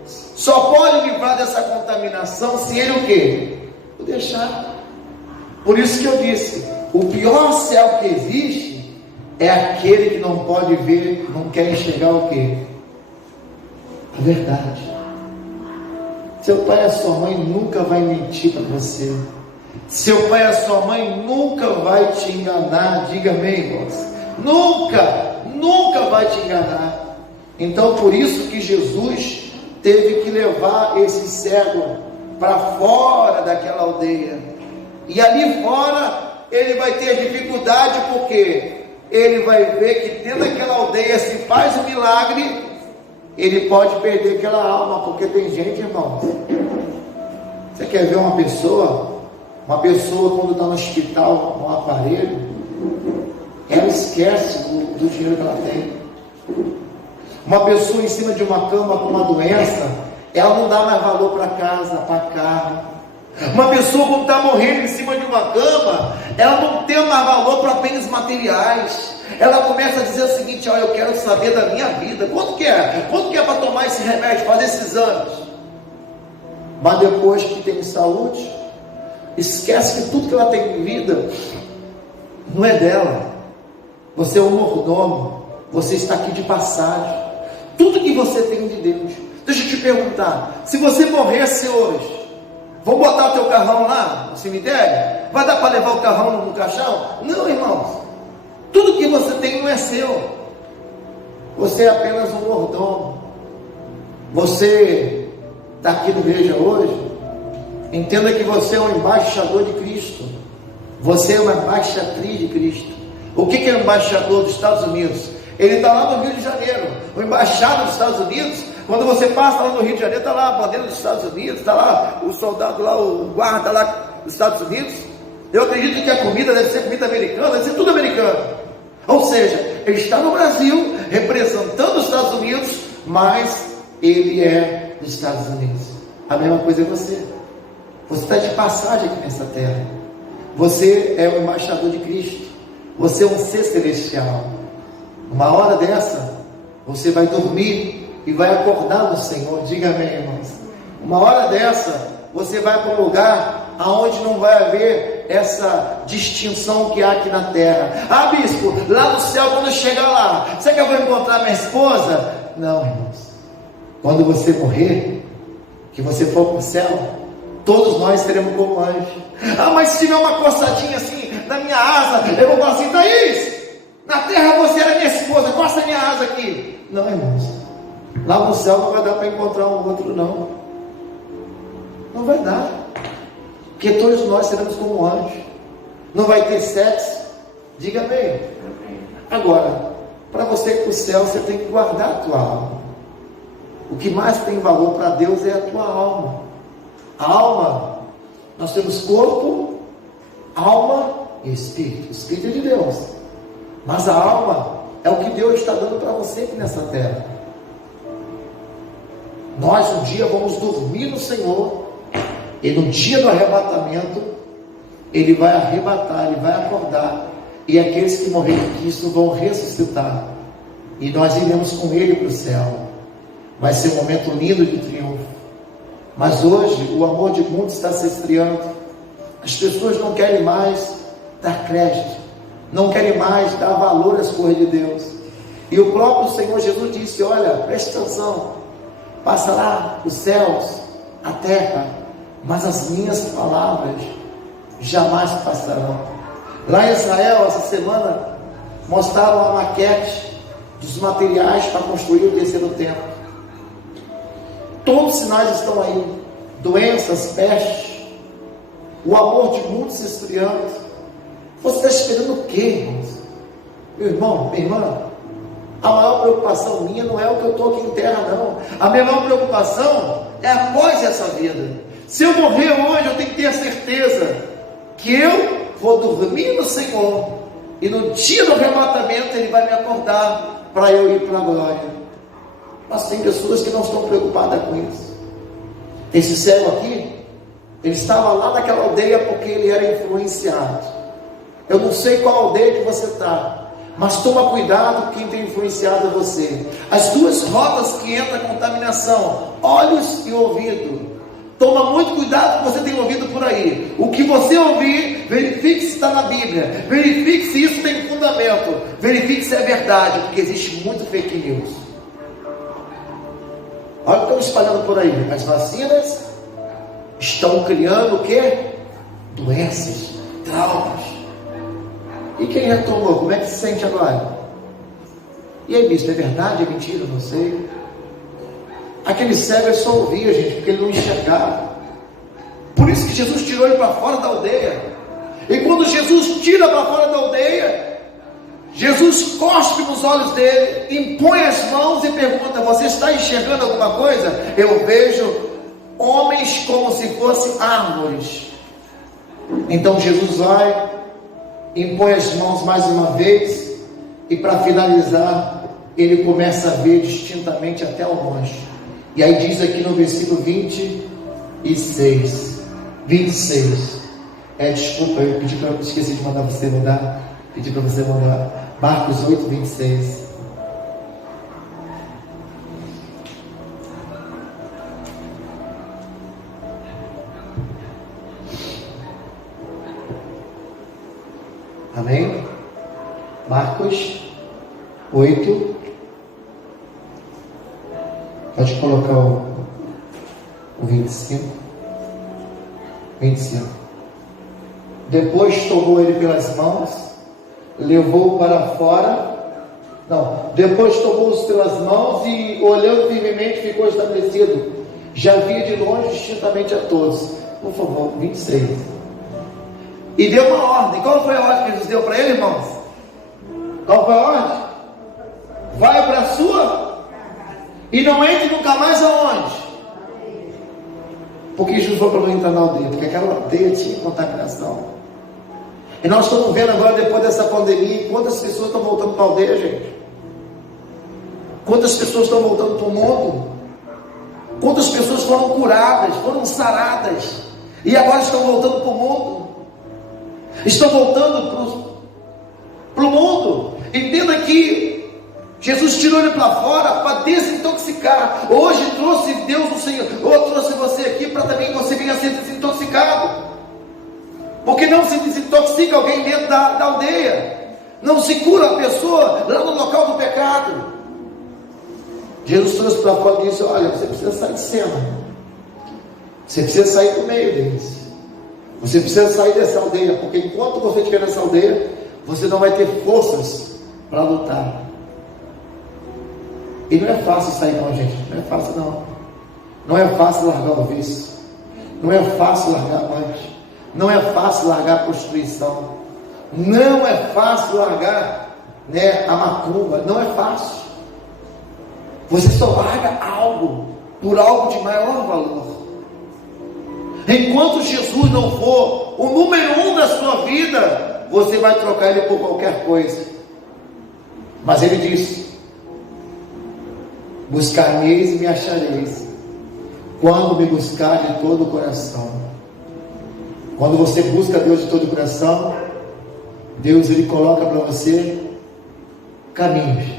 só pode livrar dessa contaminação se Ele o quê? O deixar. Por isso que eu disse, o pior céu que existe é aquele que não pode ver, não quer enxergar o quê? A verdade. Seu pai e a sua mãe nunca vai mentir para você. Seu pai e a sua mãe nunca vai te enganar. Diga amém, irmãos. Nunca vai te enganar. Então por isso que Jesus teve que levar esse cego para fora daquela aldeia. E ali fora ele vai ter dificuldade, porque ele vai ver que dentro daquela aldeia, se faz um milagre, ele pode perder aquela alma. Porque tem gente, irmão, você quer ver uma pessoa quando está no hospital, no aparelho, ela esquece do dinheiro que ela tem. Uma pessoa em cima de uma cama com uma doença, ela não dá mais valor para casa, para carro. Uma pessoa quando está morrendo em cima de uma cama, ela não tem mais valor para bens materiais. Ela começa a dizer o seguinte: olha, eu quero saber da minha vida. Quanto que é? Quanto que é para tomar esse remédio, fazer esses exames? Mas depois que tem saúde, esquece que tudo que ela tem em vida não é dela. Você é um mordomo, você está aqui de passagem. Tudo que você tem de Deus. Deixa eu te perguntar, se você morresse hoje, vou botar o teu carrão lá no cemitério? Vai dar para levar o carrão no caixão? Não, irmãos. Tudo que você tem não é seu. Você é apenas um mordomo. Você está aqui na igreja hoje. Entenda que você é um embaixador de Cristo. Você é uma embaixatriz de Cristo. O que é o embaixador dos Estados Unidos? Ele está lá no Rio de Janeiro. O embaixador dos Estados Unidos, quando você passa lá no Rio de Janeiro, está lá a bandeira dos Estados Unidos, está lá o soldado lá, o guarda lá dos Estados Unidos. Eu acredito que a comida deve ser comida americana, deve ser tudo americano. Ou seja, ele está no Brasil, representando os Estados Unidos, mas ele é dos Estados Unidos. A mesma coisa é você. Você está de passagem aqui nessa terra. Você é o embaixador de Cristo. Você é um ser celestial. Uma hora dessa, você vai dormir e vai acordar no Senhor. Diga amém, irmãos. Uma hora dessa, você vai para um lugar aonde não vai haver essa distinção que há aqui na terra. Ah, bispo, lá no céu, quando eu chegar lá, será que eu vou encontrar minha esposa? Não, irmãos. Quando você morrer, que você for para o céu, todos nós seremos como anjos. Ah, mas se tiver uma coçadinha assim na minha asa, eu vou falar assim: Thaís, na terra você era minha esposa, coça a minha asa aqui. Não, irmãos. Lá no céu não vai dar para encontrar um outro, não. Não vai dar. Porque todos nós seremos como anjos. Não vai ter sexo. Diga bem. Agora, para você ir para o céu, você tem que guardar a tua alma. O que mais tem valor para Deus é a tua alma. A alma, nós temos corpo, alma e espírito. O espírito é de Deus. Mas a alma é o que Deus está dando para você aqui nessa terra. Nós um dia vamos dormir no Senhor. E no dia do arrebatamento, Ele vai arrebatar, Ele vai acordar. E aqueles que morreram em Cristo vão ressuscitar. E nós iremos com Ele para o céu. Vai ser um momento lindo de triunfo. Mas hoje o amor de muitos está se esfriando. As pessoas não querem mais dar crédito, não querem mais dar valor às coisas de Deus. E o próprio Senhor Jesus disse: olha, preste atenção, passará os céus, a terra, mas as minhas palavras jamais passarão. Lá em Israel, essa semana, mostraram a maquete dos materiais para construir o terceiro templo. Todos os sinais estão aí: doenças, pestes, o amor de muitos se esfriando. Você está esperando o quê, irmãos? Meu irmão, minha irmã, a maior preocupação minha não é o que eu estou aqui em terra, não. A minha maior preocupação é após essa vida. Se eu morrer hoje, eu tenho que ter a certeza que eu vou dormir no Senhor, e no dia do arrebatamento Ele vai me acordar para eu ir para a glória. Mas tem pessoas que não estão preocupadas com isso. Esse cego aqui, ele estava lá naquela aldeia porque ele era influenciado. Eu não sei qual aldeia que você está, mas toma cuidado, quem tem influenciado é você. As duas rotas que entra a contaminação, olhos e ouvido. Toma muito cuidado com o que você tem ouvido por aí. O que você ouvir, verifique se está na Bíblia, verifique se isso tem fundamento, verifique se é verdade, porque existe muito fake news. Olha o que estão espalhando por aí. As vacinas estão criando o quê? Doenças, traumas. E quem já tomou, como é que se sente agora? E aí, bispo, é verdade, é mentira? Não sei. Aquele cego ele só ouvia, gente, porque ele não enxergava. Por isso que Jesus tirou ele para fora da aldeia. E quando Jesus tira para fora da aldeia, Jesus cospe nos olhos dele, impõe as mãos e pergunta: você está enxergando alguma coisa? Eu vejo homens como se fossem árvores. Então Jesus vai, impõe as mãos mais uma vez, e para finalizar, ele começa a ver distintamente até ao longe. E aí diz aqui no versículo 26. Desculpa, eu esqueci de mandar você mudar. Pedi para você mandar Marcos 8, 26. Amém? Marcos 8. Pode colocar o 25. Depois tomou ele pelas mãos, levou-o para fora. Depois tomou-os pelas mãos e, olhando firmemente, ficou estabelecido. Já via de longe distintamente a todos. Por favor, 26. E deu uma ordem. Qual foi a ordem que Jesus deu para ele, irmãos? Qual foi a ordem? Vai para a sua e não entre nunca mais aonde? Porque Jesus falou para não entrar na aldeia, porque aquela aldeia tinha contaminação. E nós estamos vendo agora, depois dessa pandemia, quantas pessoas estão voltando para a aldeia, gente? Quantas pessoas estão voltando para o mundo? Quantas pessoas foram curadas, foram saradas, e agora estão voltando para o mundo? Estão voltando para o mundo. Entenda que Jesus tirou ele para fora para desintoxicar. Hoje trouxe Deus, o Senhor, ou trouxe você aqui para também você venha ser desintoxicado. Porque não se desintoxica alguém dentro da aldeia, não se cura a pessoa lá no local do pecado. Jesus trouxe para fora e disse: olha, você precisa sair de cena, você precisa sair do meio deles, você precisa sair dessa aldeia, porque enquanto você estiver nessa aldeia, você não vai ter forças para lutar. E não é fácil sair não, gente, não é fácil não. Não é fácil largar o vício, não é fácil largar a amante, não é fácil largar a prostituição, não é fácil largar, a macumba, não é fácil. Você só larga algo por algo de maior valor. Enquanto Jesus não for o número 1 da sua vida, você vai trocar ele por qualquer coisa. Mas ele disse: buscar-me-eis e me achareis, quando me buscar de todo o coração. Quando você busca Deus de todo o coração, Deus ele coloca para você caminhos.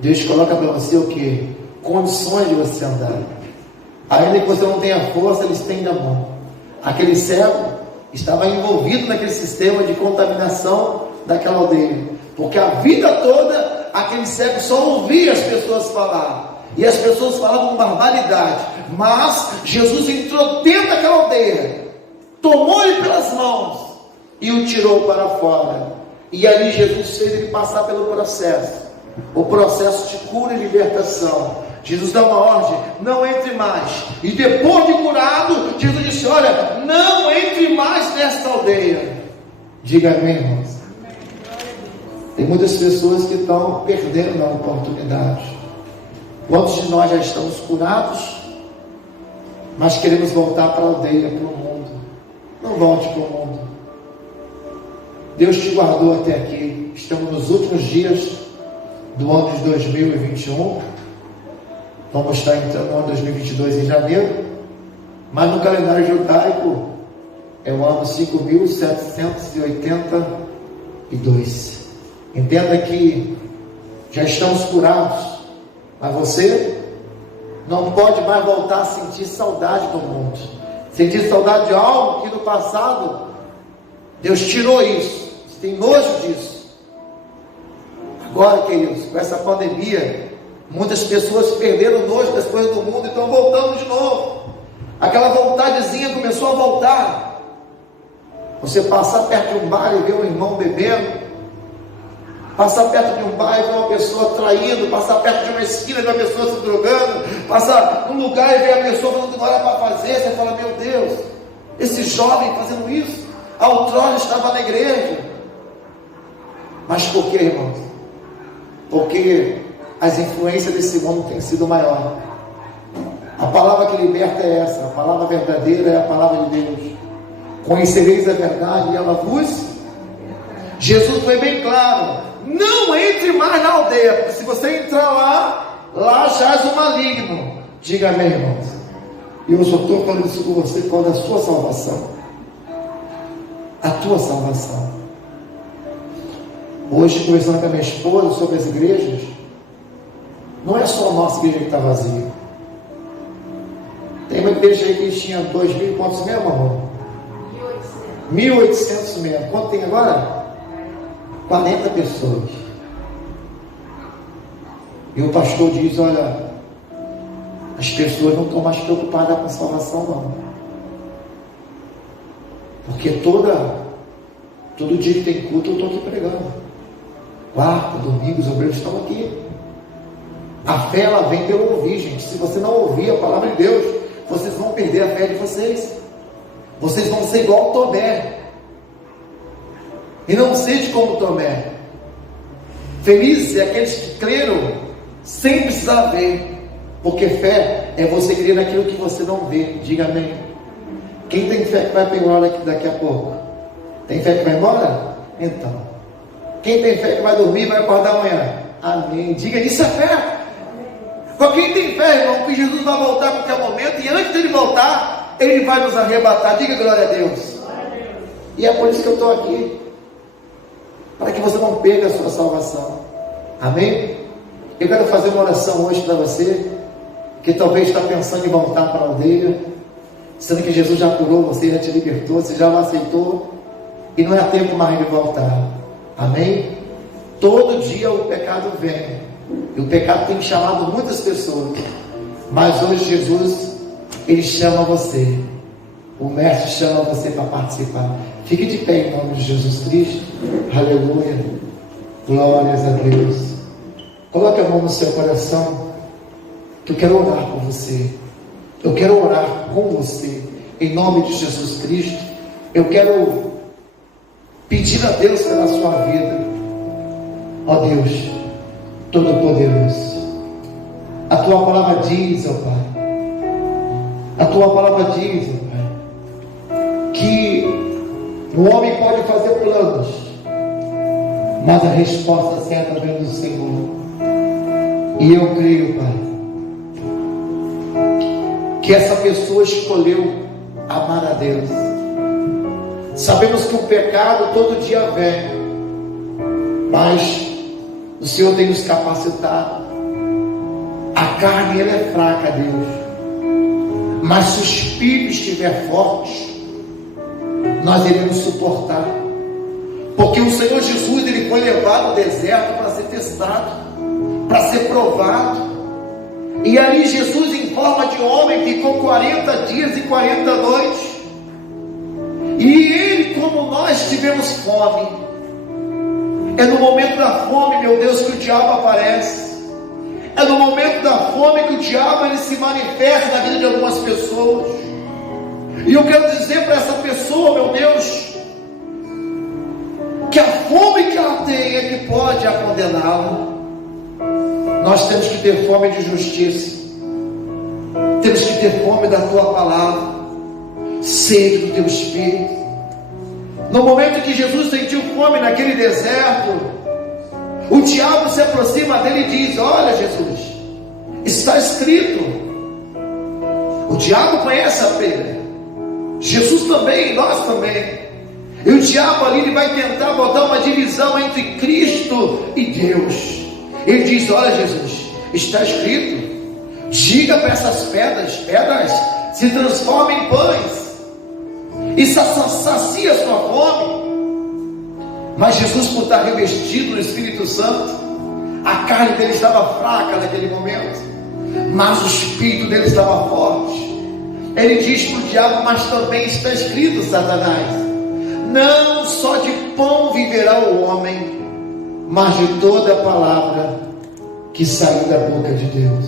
Deus coloca para você o que? Condições de você andar. Ainda que você não tenha força, Ele estende a mão. Aquele cego estava envolvido naquele sistema de contaminação daquela aldeia, porque a vida toda aquele cego só ouvia as pessoas falar, e as pessoas falavam barbaridade. Mas Jesus entrou dentro daquela aldeia, tomou ele pelas mãos e o tirou para fora. E ali Jesus fez ele passar pelo processo, o processo de cura e libertação. Jesus dá uma ordem: não entre mais. E depois de curado, Jesus disse: olha, não entre mais nesta aldeia. Diga amém, irmãos. Tem muitas pessoas que estão perdendo a oportunidade. Quantos de nós já estamos curados, mas queremos voltar para a aldeia, para o mundo? Não volte para o mundo. Deus te guardou até aqui. Estamos nos últimos dias do ano de 2021. Vamos estar entrando no ano 2022 em janeiro, mas no calendário judaico é o ano 5782. Entenda que já estamos curados, mas você não pode mais voltar a sentir saudade do mundo, sentir saudade de algo que no passado Deus tirou isso. Você tem nojo disso. Agora, queridos, com essa pandemia, muitas pessoas perderam o nojo das coisas do mundo e estão voltando de novo. Aquela vontadezinha começou a voltar. Você passar perto de um bar e ver um irmão bebendo, passar perto de um bar e ver uma pessoa traindo, passar perto de uma esquina e ver uma pessoa se drogando, passar num lugar e ver a pessoa falando que não era para fazer, você fala: meu Deus, esse jovem fazendo isso, a outrora estava na igreja. Mas por que, irmãos? Porque as influências desse mundo têm sido maior. A palavra que liberta é essa, a palavra verdadeira é a palavra de Deus. Conhecereis a verdade e ela vos... Jesus foi bem claro: não entre mais na aldeia, porque se você entrar lá jaz o maligno. Diga amém, irmãos. E eu só estou falando isso com você por causa da sua salvação, a tua salvação. Hoje, conversando com a minha esposa sobre as igrejas, não é só a nossa igreja que está vazia. Tem uma igreja aí que tinha 2.000 quantos mesmo, amor? 1.800 mesmo. Quanto tem agora? 40 pessoas. E o pastor diz: olha, as pessoas não estão mais preocupadas com a salvação, não. Porque todo dia que tem culto eu estou aqui pregando. Quarta, domingo, os obreiros estão aqui. A fé, ela vem pelo ouvir, gente. Se você não ouvir a palavra de Deus, vocês vão perder a fé de vocês. Vocês vão ser igual Tomé. E não seja como Tomé. Felizes é aqueles que creram sem precisar ver. Porque fé é você crer naquilo que você não vê. Diga amém. Quem tem fé que vai para embora daqui a pouco? Tem fé que vai embora? Então. Quem tem fé que vai dormir vai acordar amanhã? Amém. Diga: isso é fé. Para quem tem fé, irmão, que Jesus vai voltar a qualquer momento, e antes dele voltar, ele vai nos arrebatar. Diga glória a Deus. E é por isso que eu estou aqui, para que você não perca a sua salvação. Amém? Eu quero fazer uma oração hoje para você, que talvez está pensando em voltar para a aldeia, sendo que Jesus já curou você, já te libertou, você já o aceitou, e não é tempo mais de voltar. Amém? Todo dia o pecado vem, e o pecado tem chamado muitas pessoas, mas hoje Jesus, Ele chama você, o Mestre chama você para participar. Fique de pé em nome de Jesus Cristo. Aleluia, glórias a Deus. Coloque a mão no seu coração, que eu quero orar por você, eu quero orar com você, em nome de Jesus Cristo. Eu quero pedir a Deus pela sua vida. Ó Deus Todo-Poderoso, a Tua palavra diz, ó Pai, a Tua palavra diz, ó Pai, que o homem pode fazer planos, mas a resposta certa vem do Senhor. E eu creio, Pai, que essa pessoa escolheu amar a Deus. Sabemos que o pecado todo dia vem, mas o Senhor tem nos capacitado. A carne, ela é fraca, Deus, mas se o Espírito estiver forte, nós iremos suportar, porque o Senhor Jesus, Ele foi levado ao deserto para ser testado, para ser provado, e ali Jesus, em forma de homem, ficou 40 dias e 40 noites, e Ele, como nós, tivemos fome. É no momento da fome, meu Deus, que o diabo aparece. É no momento da fome que o diabo, ele se manifesta na vida de algumas pessoas. E eu quero dizer para essa pessoa, meu Deus, que a fome que ela tem é que pode a condená-la. Nós temos que ter fome de justiça, temos que ter fome da Tua palavra, sede do Teu Espírito. No momento que Jesus sentiu fome naquele deserto, o diabo se aproxima dele e diz: olha, Jesus, está escrito. O diabo conhece a Bíblia, Jesus também, nós também. E o diabo ali, ele vai tentar botar uma divisão entre Cristo e Deus. Ele diz: olha, Jesus, está escrito, diga para essas pedras se transformem em pães, e sacia a sua fome. Mas Jesus, por estar revestido do Espírito Santo, a carne dele estava fraca naquele momento, mas o Espírito dele estava forte. Ele diz para o diabo: mas também está escrito, Satanás, não só de pão viverá o homem, mas de toda a palavra que saiu da boca de Deus.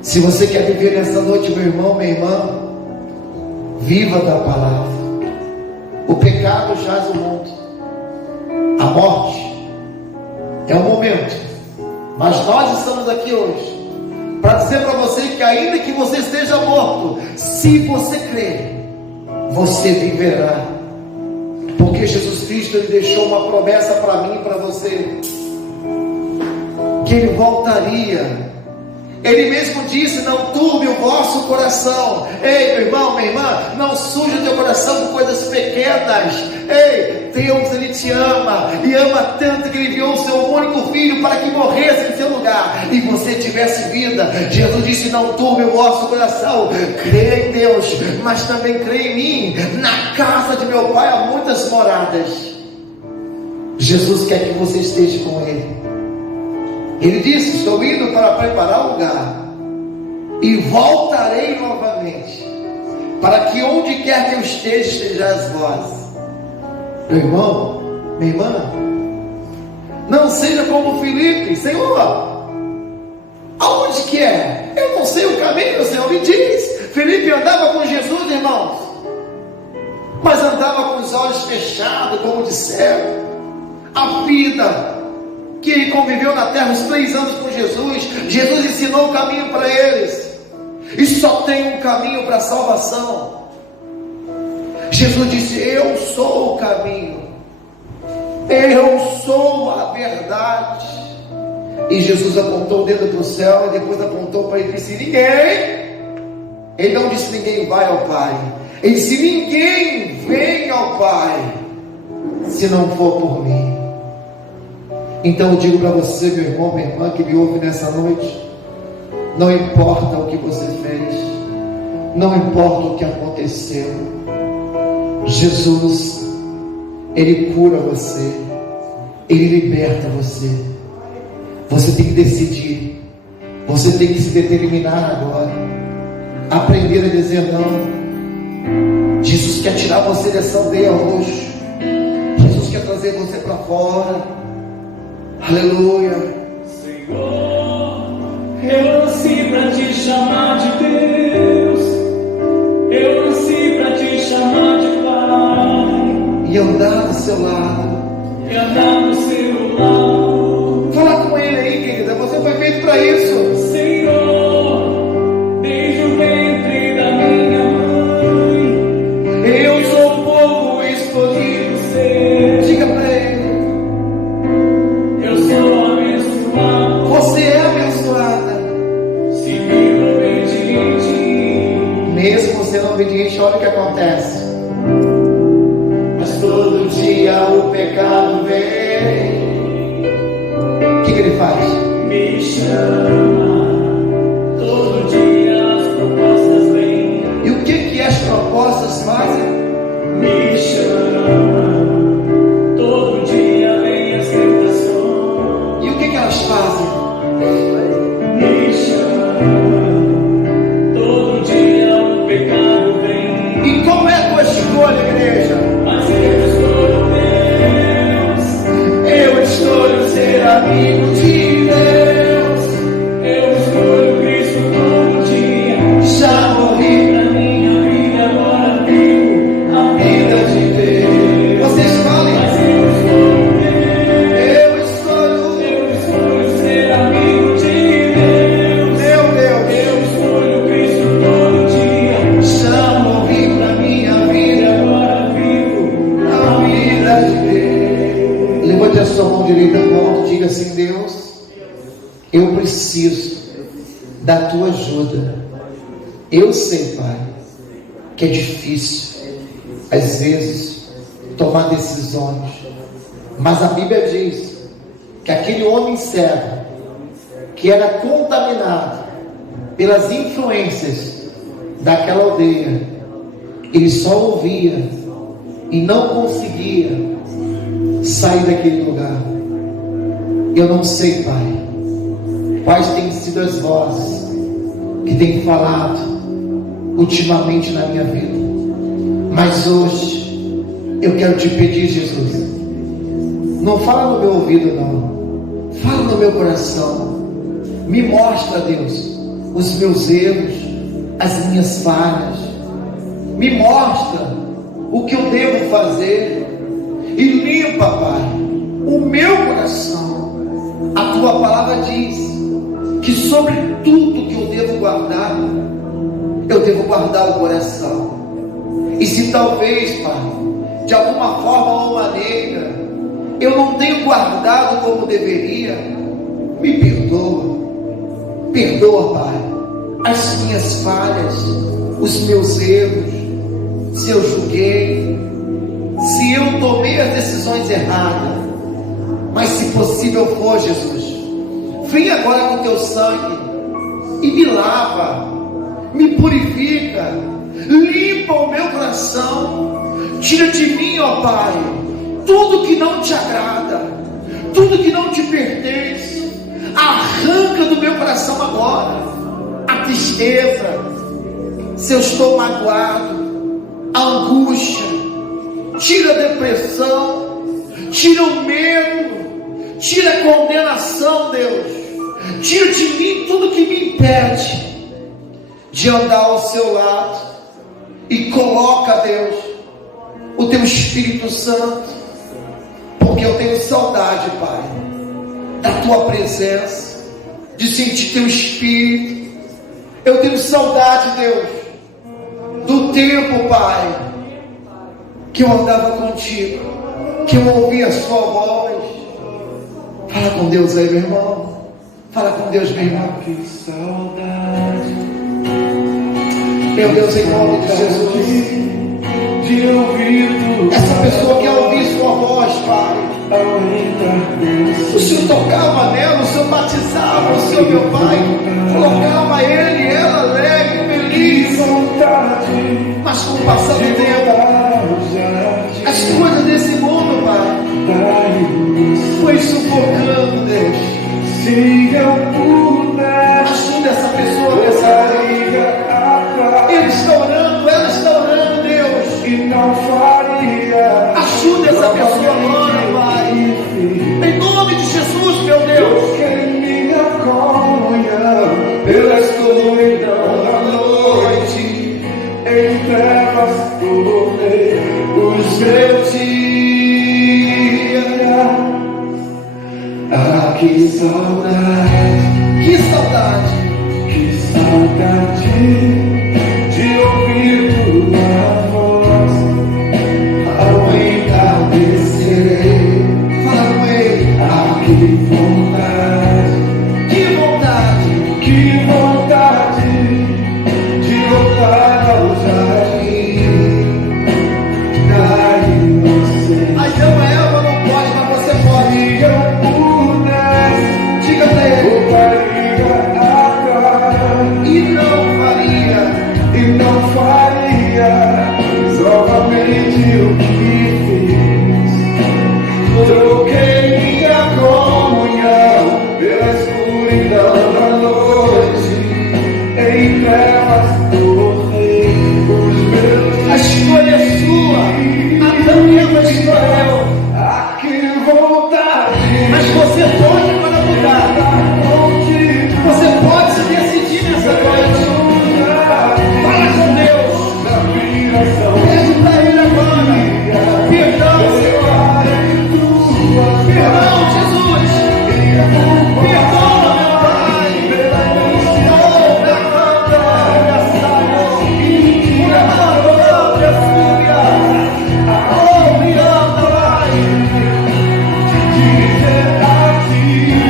Se você quer viver nessa noite, meu irmão, minha irmã, viva da palavra. O pecado jaz o mundo, a morte é o momento, mas nós estamos aqui hoje para dizer para você que, ainda que você esteja morto, se você crer, você viverá, porque Jesus Cristo, Ele deixou uma promessa para mim e para você, que Ele voltaria. Ele mesmo disse: não turbe o vosso coração. Ei, meu irmão, minha irmã, não suje o teu coração com coisas pequenas. Ei, Deus, Ele te ama, e ama tanto que Ele enviou o seu único filho para que morresse em seu lugar e você tivesse vida. Jesus disse: não turbe o vosso coração, creia em Deus, mas também creia em mim. Na casa de meu Pai há muitas moradas. Jesus quer que você esteja com Ele. Ele disse: estou indo para preparar lugar, e voltarei novamente, para que onde quer que eu esteja, estejais vós. Meu irmão, minha irmã, não seja como Filipe: Senhor, aonde que é? Eu não sei o caminho, o Senhor me diz. Filipe andava com Jesus, irmãos, mas andava com os olhos fechados, como disseram. A vida que ele conviveu na terra, os 3 anos com Jesus, Jesus ensinou o caminho para eles, e só tem um caminho para a salvação. Jesus disse: eu sou o caminho, eu sou a verdade, E Jesus apontou o dedo para o céu e depois apontou para ele e disse: ninguém. Ele não disse ninguém vai ao Pai. Ele disse: ninguém vem ao Pai se não for por mim. Então eu digo para você, meu irmão, minha irmã, que me ouve nessa noite, não importa o que você fez, não importa o que aconteceu, Jesus, Ele cura você, Ele liberta você. Você tem que decidir, você tem que se determinar agora, aprender a dizer não. Jesus quer tirar você dessa aldeia hoje, Jesus quer trazer você para fora. Aleluia. Senhor, eu nasci para te chamar de Deus, eu nasci para te chamar de Pai, E andar do seu lado, e andar do seu lado. fala com Ele aí, querida, você foi feito para isso. Senhor, desde o ventre da minha mãe, Eu sou o povo escolhido. Diga para Ele, eu sou abençoado. você é abençoada. Se vivo obediente, Mesmo sendo obediente, olha o que acontece. Mas todo dia o pecado vem. O que Ele faz? me chama. Todo dia as propostas vêm, E o que as propostas fazem? me chama. Todo dia vem as tentações, E o que elas fazem? me chama. Todo dia o pecado vem, E como é a tua escolha, igreja? mas eu escolho Deus. Eu escolho ser amigo de Deus. Eu escolho Cristo todo dia. Já morri Na minha vida agora vivo a vida de Deus. Vocês falem. Mas eu escolho Deus. Eu escolho. Eu escolho ser amigo de Deus. Meu Deus. Eu escolho Cristo todo dia. Já morri pra minha vida. Agora vivo A vida de Deus. Levante a sua mão direita no alto. Diga assim: Deus, eu preciso da tua ajuda. Eu sei, Pai, que é difícil às vezes tomar decisões, mas a Bíblia diz que aquele homem cego que era contaminado pelas influências daquela aldeia, ele só ouvia e não conseguia sair daquele lugar. Eu não sei, Pai, quais têm sido as vozes que têm falado ultimamente na minha vida, mas hoje eu quero te pedir, Jesus, não fala no meu ouvido, não, fala no meu coração. Me mostra, Deus, os meus erros, as minhas falhas. Me mostra o que eu devo fazer e limpa, Pai, o meu coração. A tua palavra diz que sobre tudo que eu devo guardar o coração. E se talvez, Pai, de alguma forma ou maneira eu não tenho guardado como deveria, me perdoa, Pai, as minhas falhas, os meus erros, se eu julguei, se eu tomei as decisões erradas. Mas se possível for, Jesus, vem agora com teu sangue e me lava, me purifica, limpa o meu coração, tira de mim, ó Pai, tudo que não te agrada, tudo que não te pertence. Arranca do meu coração agora a tristeza, se eu estou magoado, a angústia, tira a depressão, tira o medo, tira a condenação, Deus. Tira de mim tudo que me impede de andar ao seu lado. E coloca, Deus, o teu Espírito Santo, porque eu tenho saudade, Pai, da tua presença, de sentir teu Espírito. Eu tenho saudade, Deus, do tempo, Pai, que eu andava contigo, que eu ouvia a sua voz. Fala com Deus aí, meu irmão. Fala com Deus, meu irmão. Que saudade, Meu Deus, em nome de Jesus. de ouvir tua Essa pessoa quer ouvir sua voz, Pai. ao entrar no O Senhor tocava nela, o Senhor batizava, o Senhor, meu Pai, colocava ele e ela alegre, feliz. vontade, Mas com o passar do tempo, as coisas desse mundo, Pai, foi sufocando, Deus. se eu pudesse, Ajuda essa pessoa nessa noite. Ele está orando, ela está orando, Deus. e não faria. Ajuda essa pessoa agora, Pai. Em nome de Jesus, meu Deus. Que minha comunhão pela escuridão da noite, em trevas tornei os meus dias. Ah, que saudade, Que saudade. que saudade de ouvir tua voz ao entardecer. Fala com ele. Ah, que vontade, Que vontade. que vontade de voltar ao jardim da inocência. Adão e Eva não pode, mas você pode. Se eu pudesse, Diga pra ele. voltaria atrás E não faria. e não faria novamente o que fiz. Troquei minha comunhão pela escuridão da noite, em trevas tornei os meus A escolha é sua. Adão e Eva escolheu. Ah, que vontade, Mas você pode agora mudar. Você pode se decidir nessa noite. Fala com Deus. Pede para ele agora. Perdão, Senhor. Perdão, Jesus. Perdoa, meu Pai. Oh, minha canta, minha saia. Minha mão, minha súbia. Oh, me ama, Pai.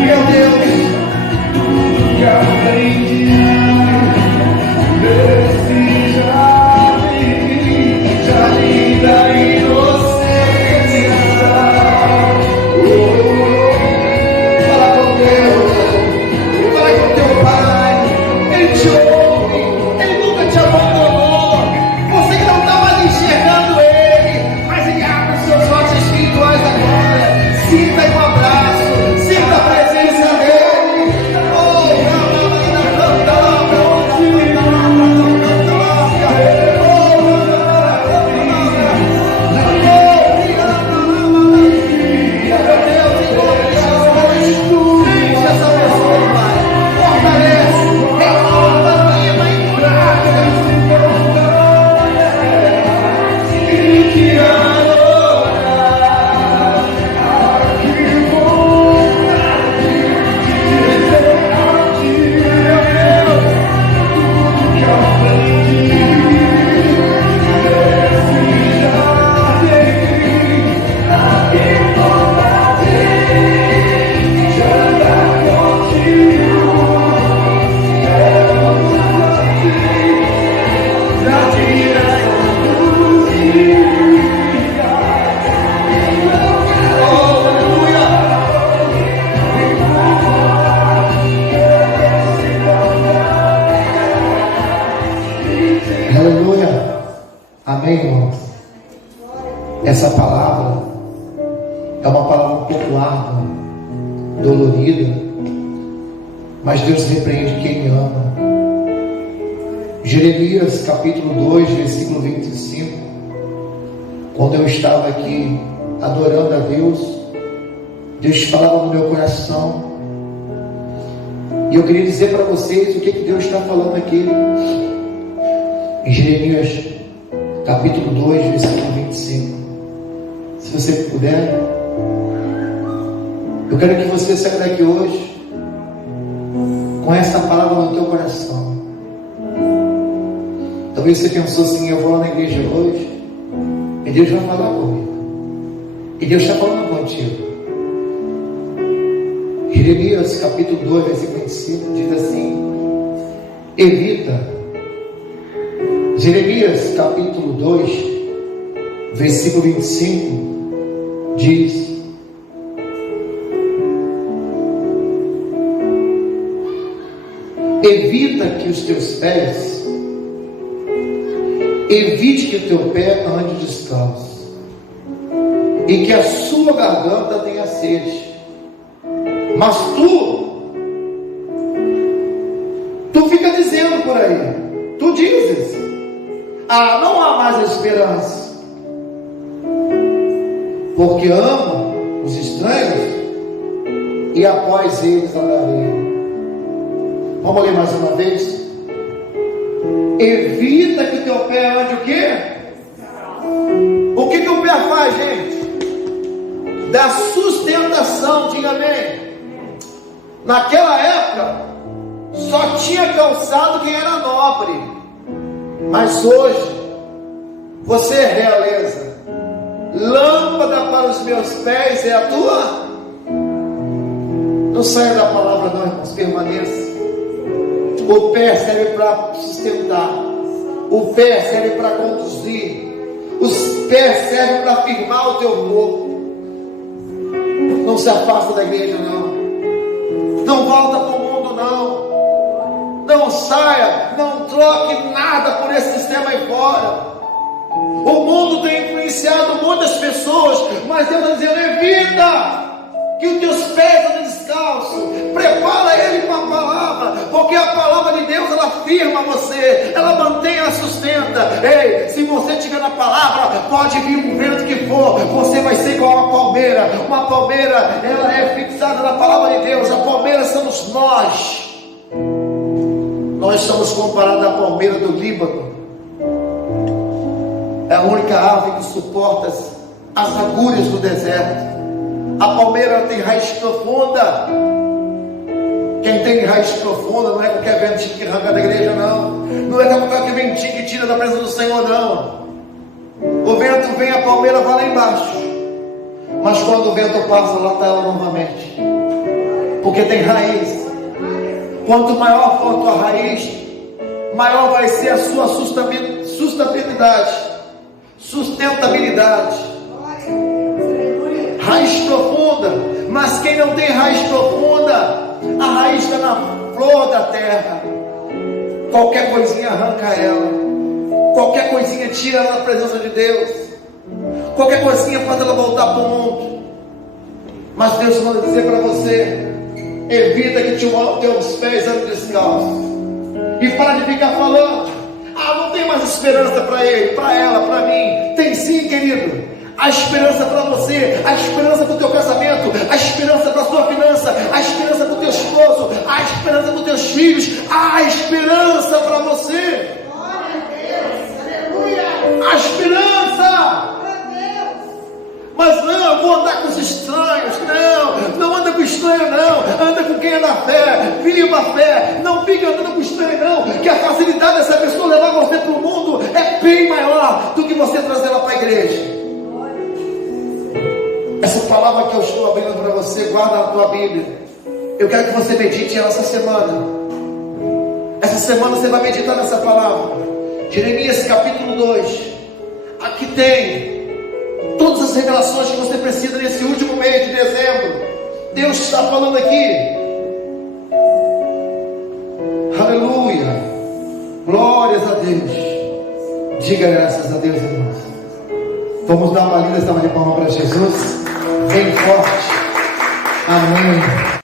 Meu Deus. Fala com Deus. Fala com teu Pai. Ele te ouve. Ele nunca te abandonou. Você que não está mais enxergando Ele, mas Ele abre os seus olhos espirituais agora. Sinta aí um abraço. Sinta a presença dEle. Oh, Aleluia. Amém, irmãos? Essa palavra é uma palavra um pouco árdua, dolorida, mas Deus repreende quem ama. Jeremias capítulo 2, versículo 25. Quando eu estava aqui adorando a Deus, Deus falava no meu coração. E eu queria dizer para vocês o que Deus está falando aqui. Em Jeremias capítulo 2, versículo 25. Se você puder, eu quero que você saia daqui hoje com essa palavra no teu coração. Talvez você pensou assim: eu vou lá na igreja hoje e Deus vai falar comigo. E Deus está falando contigo. Jeremias capítulo 2, versículo 25 diz assim: evita. Jeremias capítulo 2, versículo 25 diz: evita que os teus pés, evite que o teu pé ande descalço, e que a sua garganta tenha sede. Mas tu fica dizendo por aí, tu dizes: não há mais esperança, porque amo os estranhos e após eles andarei. Vamos ler mais uma vez. Evita que o teu pé ande o quê? O que o pé faz, gente? Dá sustentação, diga amém. Naquela época só tinha calçado quem era nobre, mas hoje você é realeza. Lâmpada para os meus pés é a tua. Não saia da palavra não, irmãos, permaneça. O pé serve para sustentar, o pé serve para conduzir, os pés servem para firmar o teu corpo. Não se afasta da igreja não, não volta para o mundo não, não saia, não troque nada por esse sistema aí fora. O mundo tem influenciado muitas pessoas, mas Deus está dizendo: evita que os teus pés andem descalços, prepara ele com a palavra, porque a palavra de Deus, ela firma você, ela mantém, ela sustenta. Ei, se você estiver na palavra, pode vir um vento que for, você vai ser igual uma palmeira. Uma palmeira, ela é fixada na palavra de Deus. A palmeira somos nós. Nós somos comparados à palmeira do Líbano. É a única árvore que suporta as agulhas do deserto. A palmeira tem raiz profunda. Quem tem raiz profunda não é qualquer ventinho que arranca da igreja, não. Não é qualquer ventinho que tira da presença do Senhor, não. O vento vem, a palmeira vai lá embaixo, mas quando o vento passa, lá está ela novamente, porque tem raiz. Quanto maior for a tua raiz, maior vai ser a sua sustentabilidade. Raiz profunda. Mas quem não tem raiz profunda, a raiz está na flor da terra. Qualquer coisinha arranca ela, qualquer coisinha tira ela da presença de Deus, qualquer coisinha faz ela voltar para o mundo. Mas Deus manda dizer para você: evita que teus pés andem descalços. E para de ficar falando: não tem mais esperança para ele, para ela, para mim. Tem sim, querido. A esperança para você, a esperança para o teu casamento, a esperança para a tua finança, a esperança para o teu esposo, a esperança para os teus filhos, a esperança para você. Glória a Deus, aleluia. A esperança. Glória a Deus. Mas não, eu vou andar com os estranhos. Não anda com estranho não. Anda com quem é da fé. Viva a fé. Não fica andando com estranho não, que a facilidade dessa pessoa levar você para o mundo é bem maior do que você trazer ela para a igreja. Essa palavra que eu estou abrindo para você, guarda na tua Bíblia. Eu quero que você medite ela essa semana. Essa semana você vai meditar nessa palavra. Jeremias capítulo 2. Aqui tem todas as revelações que você precisa nesse último mês de dezembro. Deus está falando aqui. Aleluia. Glórias a Deus. Diga graças a Deus, irmãos. Vamos dar uma linda salva de palmas para Jesus. Bem forte. Amém.